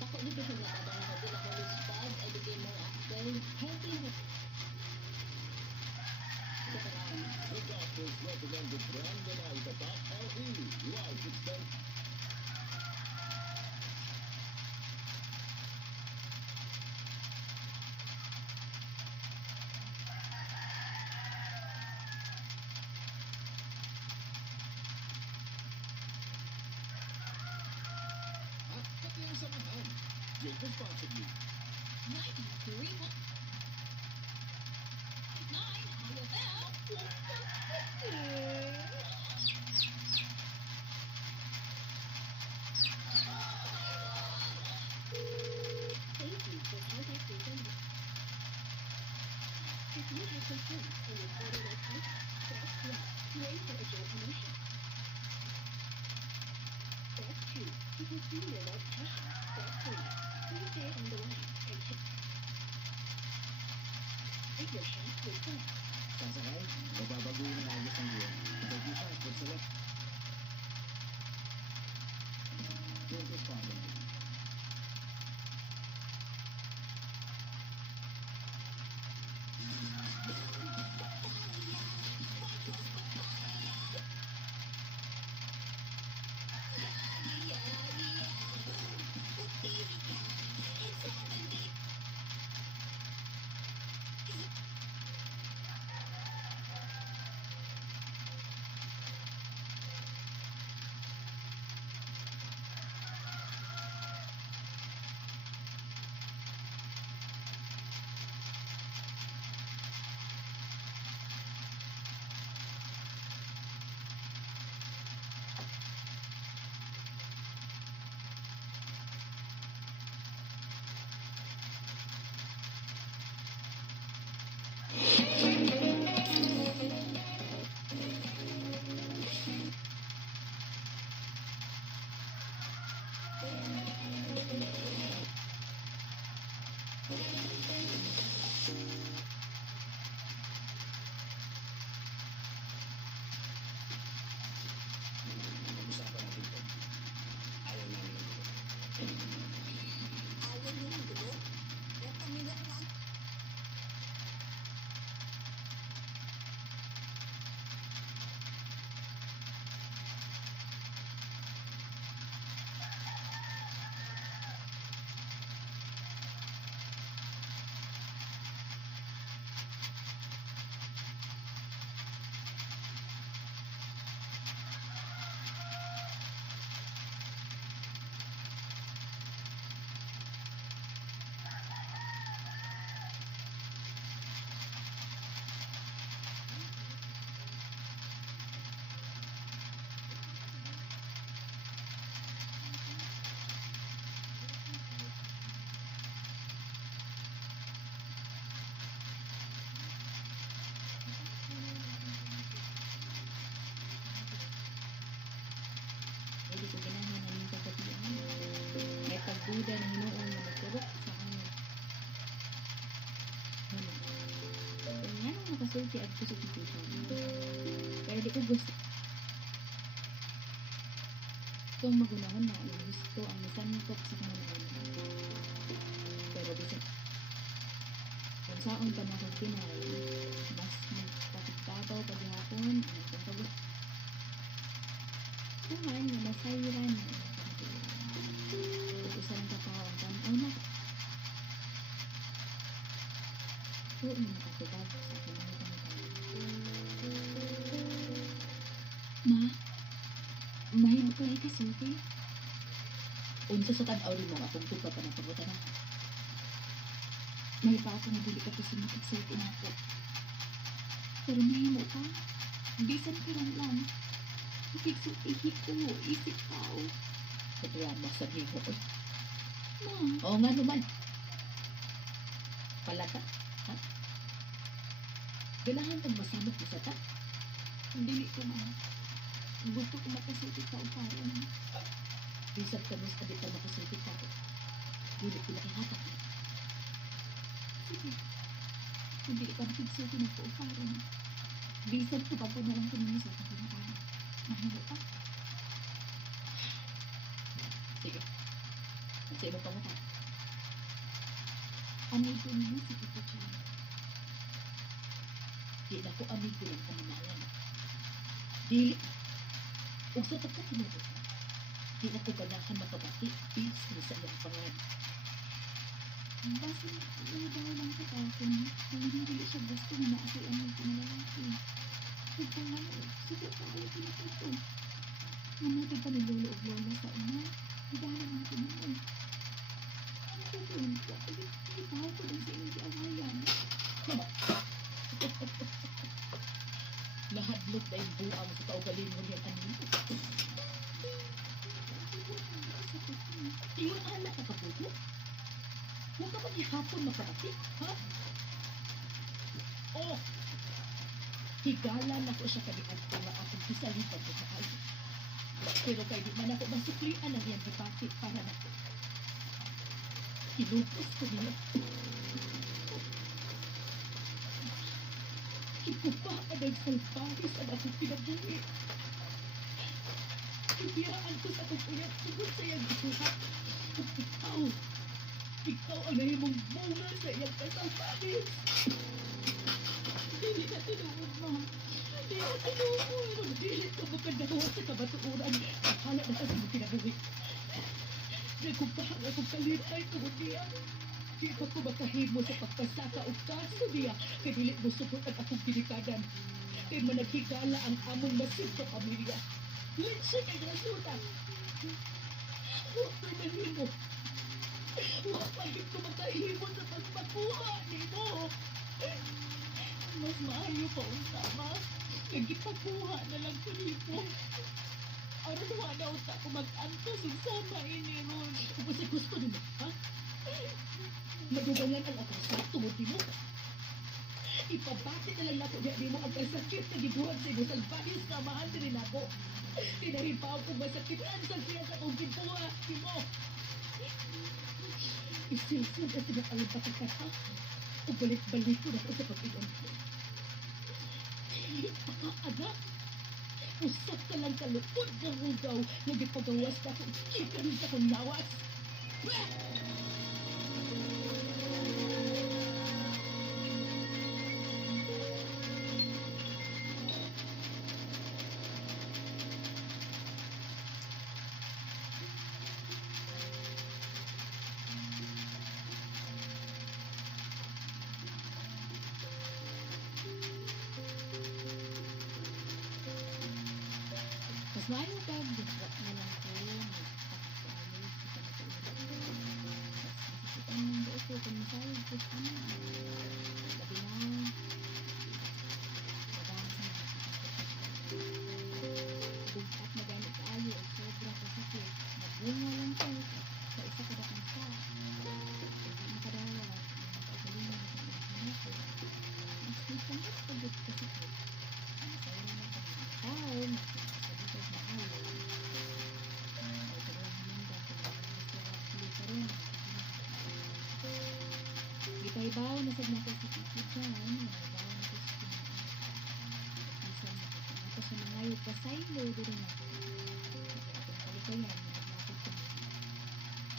Ako dito sa nakadang na kabila ko ng spad, I became more active, healthy. The doctors recommend the brand that I tatak LE. Life extension. Samahan. Drink responsibly. 93.9 Thank you for contacting them. If you have concerns and report a website, press 1 to enter a job promotion. Press 2 to continue your registration. Press 3 to stay on the line and check. Take your shot with fun. Sasakay, mababaguhin ang ayos ng buwan. Pag isa, pag sa left. Drink responsibly. Hindi ko ganahan na yung pagkatiyan. May pagduda na hinuon na magturok sa kanya. Kung nga nang makasulti at gusto ko dito. Pero di ko gusto. Itong magunahon na ang gusto ang nasanukot sa kamanahon. Pero bisa kung saan pa na akong Pinay, mas magpapagtabaw paghihapon ang akong pagod. Tuhan na masayran na utusan ng katao ang tanaw na tuon na nakatubag sa aking mga kamatayan. Ma, mahimo ka ay kasulti. Unsa sa tanaw rin mo akong tupa pa ng pagutan na. May pa ako na dili ka to sa makagsulti na ako. Pero mahimo ka, bisan ka lang. Ihi ko, isip tao. Kadrama sa hiho eh. Oo nga naman. Palata, ha? Ganahan kang masamot mo sa ta? Hindi ko na. Gusto ko makasulti ka o parang. Bisag ka mas abit ka makasulti ka o. Dili ko nakihatak na. Sige. Hindi ka makagsulti na po o parang. Bisag ko pa po na lang kanina sa aking pinakain. Mahalo ka. Sige. Sa iba pa mo ka. Amigo niyo si Tito Chan. Di na ko amigo ng pamanayan. Dili. Kung sa pagkakinubo ka, di na ko ganahan makabati. Bis na sa iyong pangan. Basta daw lang sa tao kung hindi siya gusto na maasay amigo na lalaki. Pagkakalala, sige tayo pinatuto. Namatay pa ni Lolo o Lola sa una, hidahan natin naman. Tutunan ko. Ikaw ko din sa inyong giawayan. Nahadlok na yung buang sa kaugaling mo yan, anin. Iyon ala ka kaputo? Huwag ka maghihapon makarating, ha? Oh! Higala na ko siya kaniad ko nga akong kisalipan ko sa kayo. Pero kay di man ako masuklian ang iyang dipati para na ko. Kinupos ko nila. Ikupa ka ng salpahis ang akong pinabuhi. Ibiraan ko sa akong uyat tungkol sa iyang ikuha. Ikaw ang nahimong bunga sa iyang kasalpahis. Dili na tinuod, ma. Dili na tinuod. Dili ka makadawat sa kabatuuran. Akala na kasi mo pinabuhi. Nagkumpahang akong kaliray tungod niya. Di pa ko makahimo sa pagpasaka o kaso niya. Kaya dili mo supot ang akong pinikadan. Kaya managhigala ang among masinto pamilya. Lensa kay nasuta. Huwag ko mahimo. Huwag pagit ko makahimo sa pagpakuha ni mo. Mas maayo pa unta, ma. Nagipagkuha na lang ko nito. Aron wala unta ko mag-antos yung sama ini ron. Kung kasi gusto nimo, ha? Madugangan ang akong sa tungod mo. Ipabati na lang ako niya di mo ang kasakit na gibuhat sa imo salbahis na mahal din ako. Tinahipaw ko masakitan sa siya sa kong gibuhat di mo. Isilsod at tinakalang patakat, ha? O balik-balik ko na ako sa pag-iwan ko. Anak, usap ka lang kalupod ng hugaw na gipagawas na akong chicken sa kong lawas. Mas maayo ka, bigla na lang ko, magpapasayod sa kanatuloy. Mas masisipan ng buo ko, kung masayod ko sa na. Sabi na, madami sa mga bugtat na ganit kaayo o sobra ka sakit. Nagbunga lang ko sa isa ka bakang sa. Hindi makadawat, makagalingan na sa mga ko. Mas may pangit ka sakit. Ang sayo na ng tao, Ibaw na sa mga sa tikit dyan, ibaw na sa skin. Ako sa mga yung pasaylo, doon na. Atong kalikayan, nagmapit ko.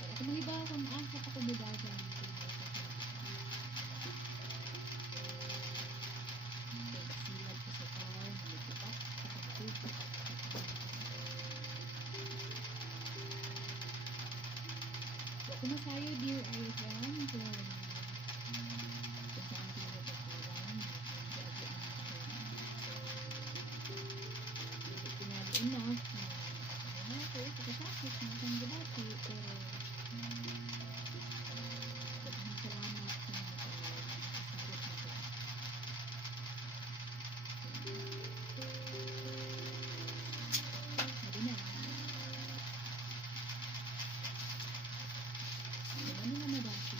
Pero ako manibaw kung asa pa kung mubaw dyan. Silad ko sa tao, nalitupak, kapatutok. Huwag ko masayo, dear, ayaw dyan. Enough na ako, pagkasakit na isang gabati, pero maraming salamat sa mga kasabot na ko. Sabi na, ano na madasi?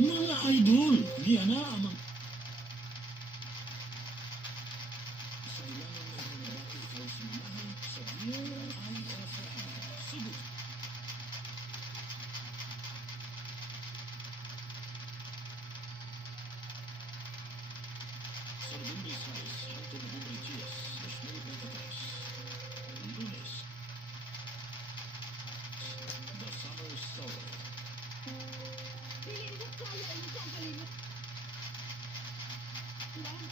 Mga idol, diyan na ang mga... Sa ilangan na ng Rocky House Manahan sa DIFM. Cebu. Sa Nobyembre 6 hanggang Nobyembre 10, 2023. Lunes. The Summer Story. Hindi ko kaya ang isang kalimot. Lang.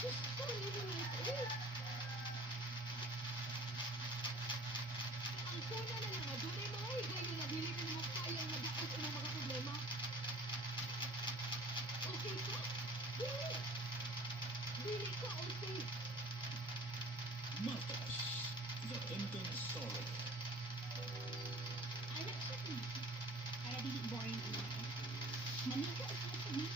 Gusto ko nito. Una na nga, doon ay mga higay nga nga, dili ka naman kayang madaot ang mga problema. Okay ka? Dili! Dili ka, okay? Marcos, The Ending Story. Anak sa tingin, para dili boring ang mga. Maniga sa kami.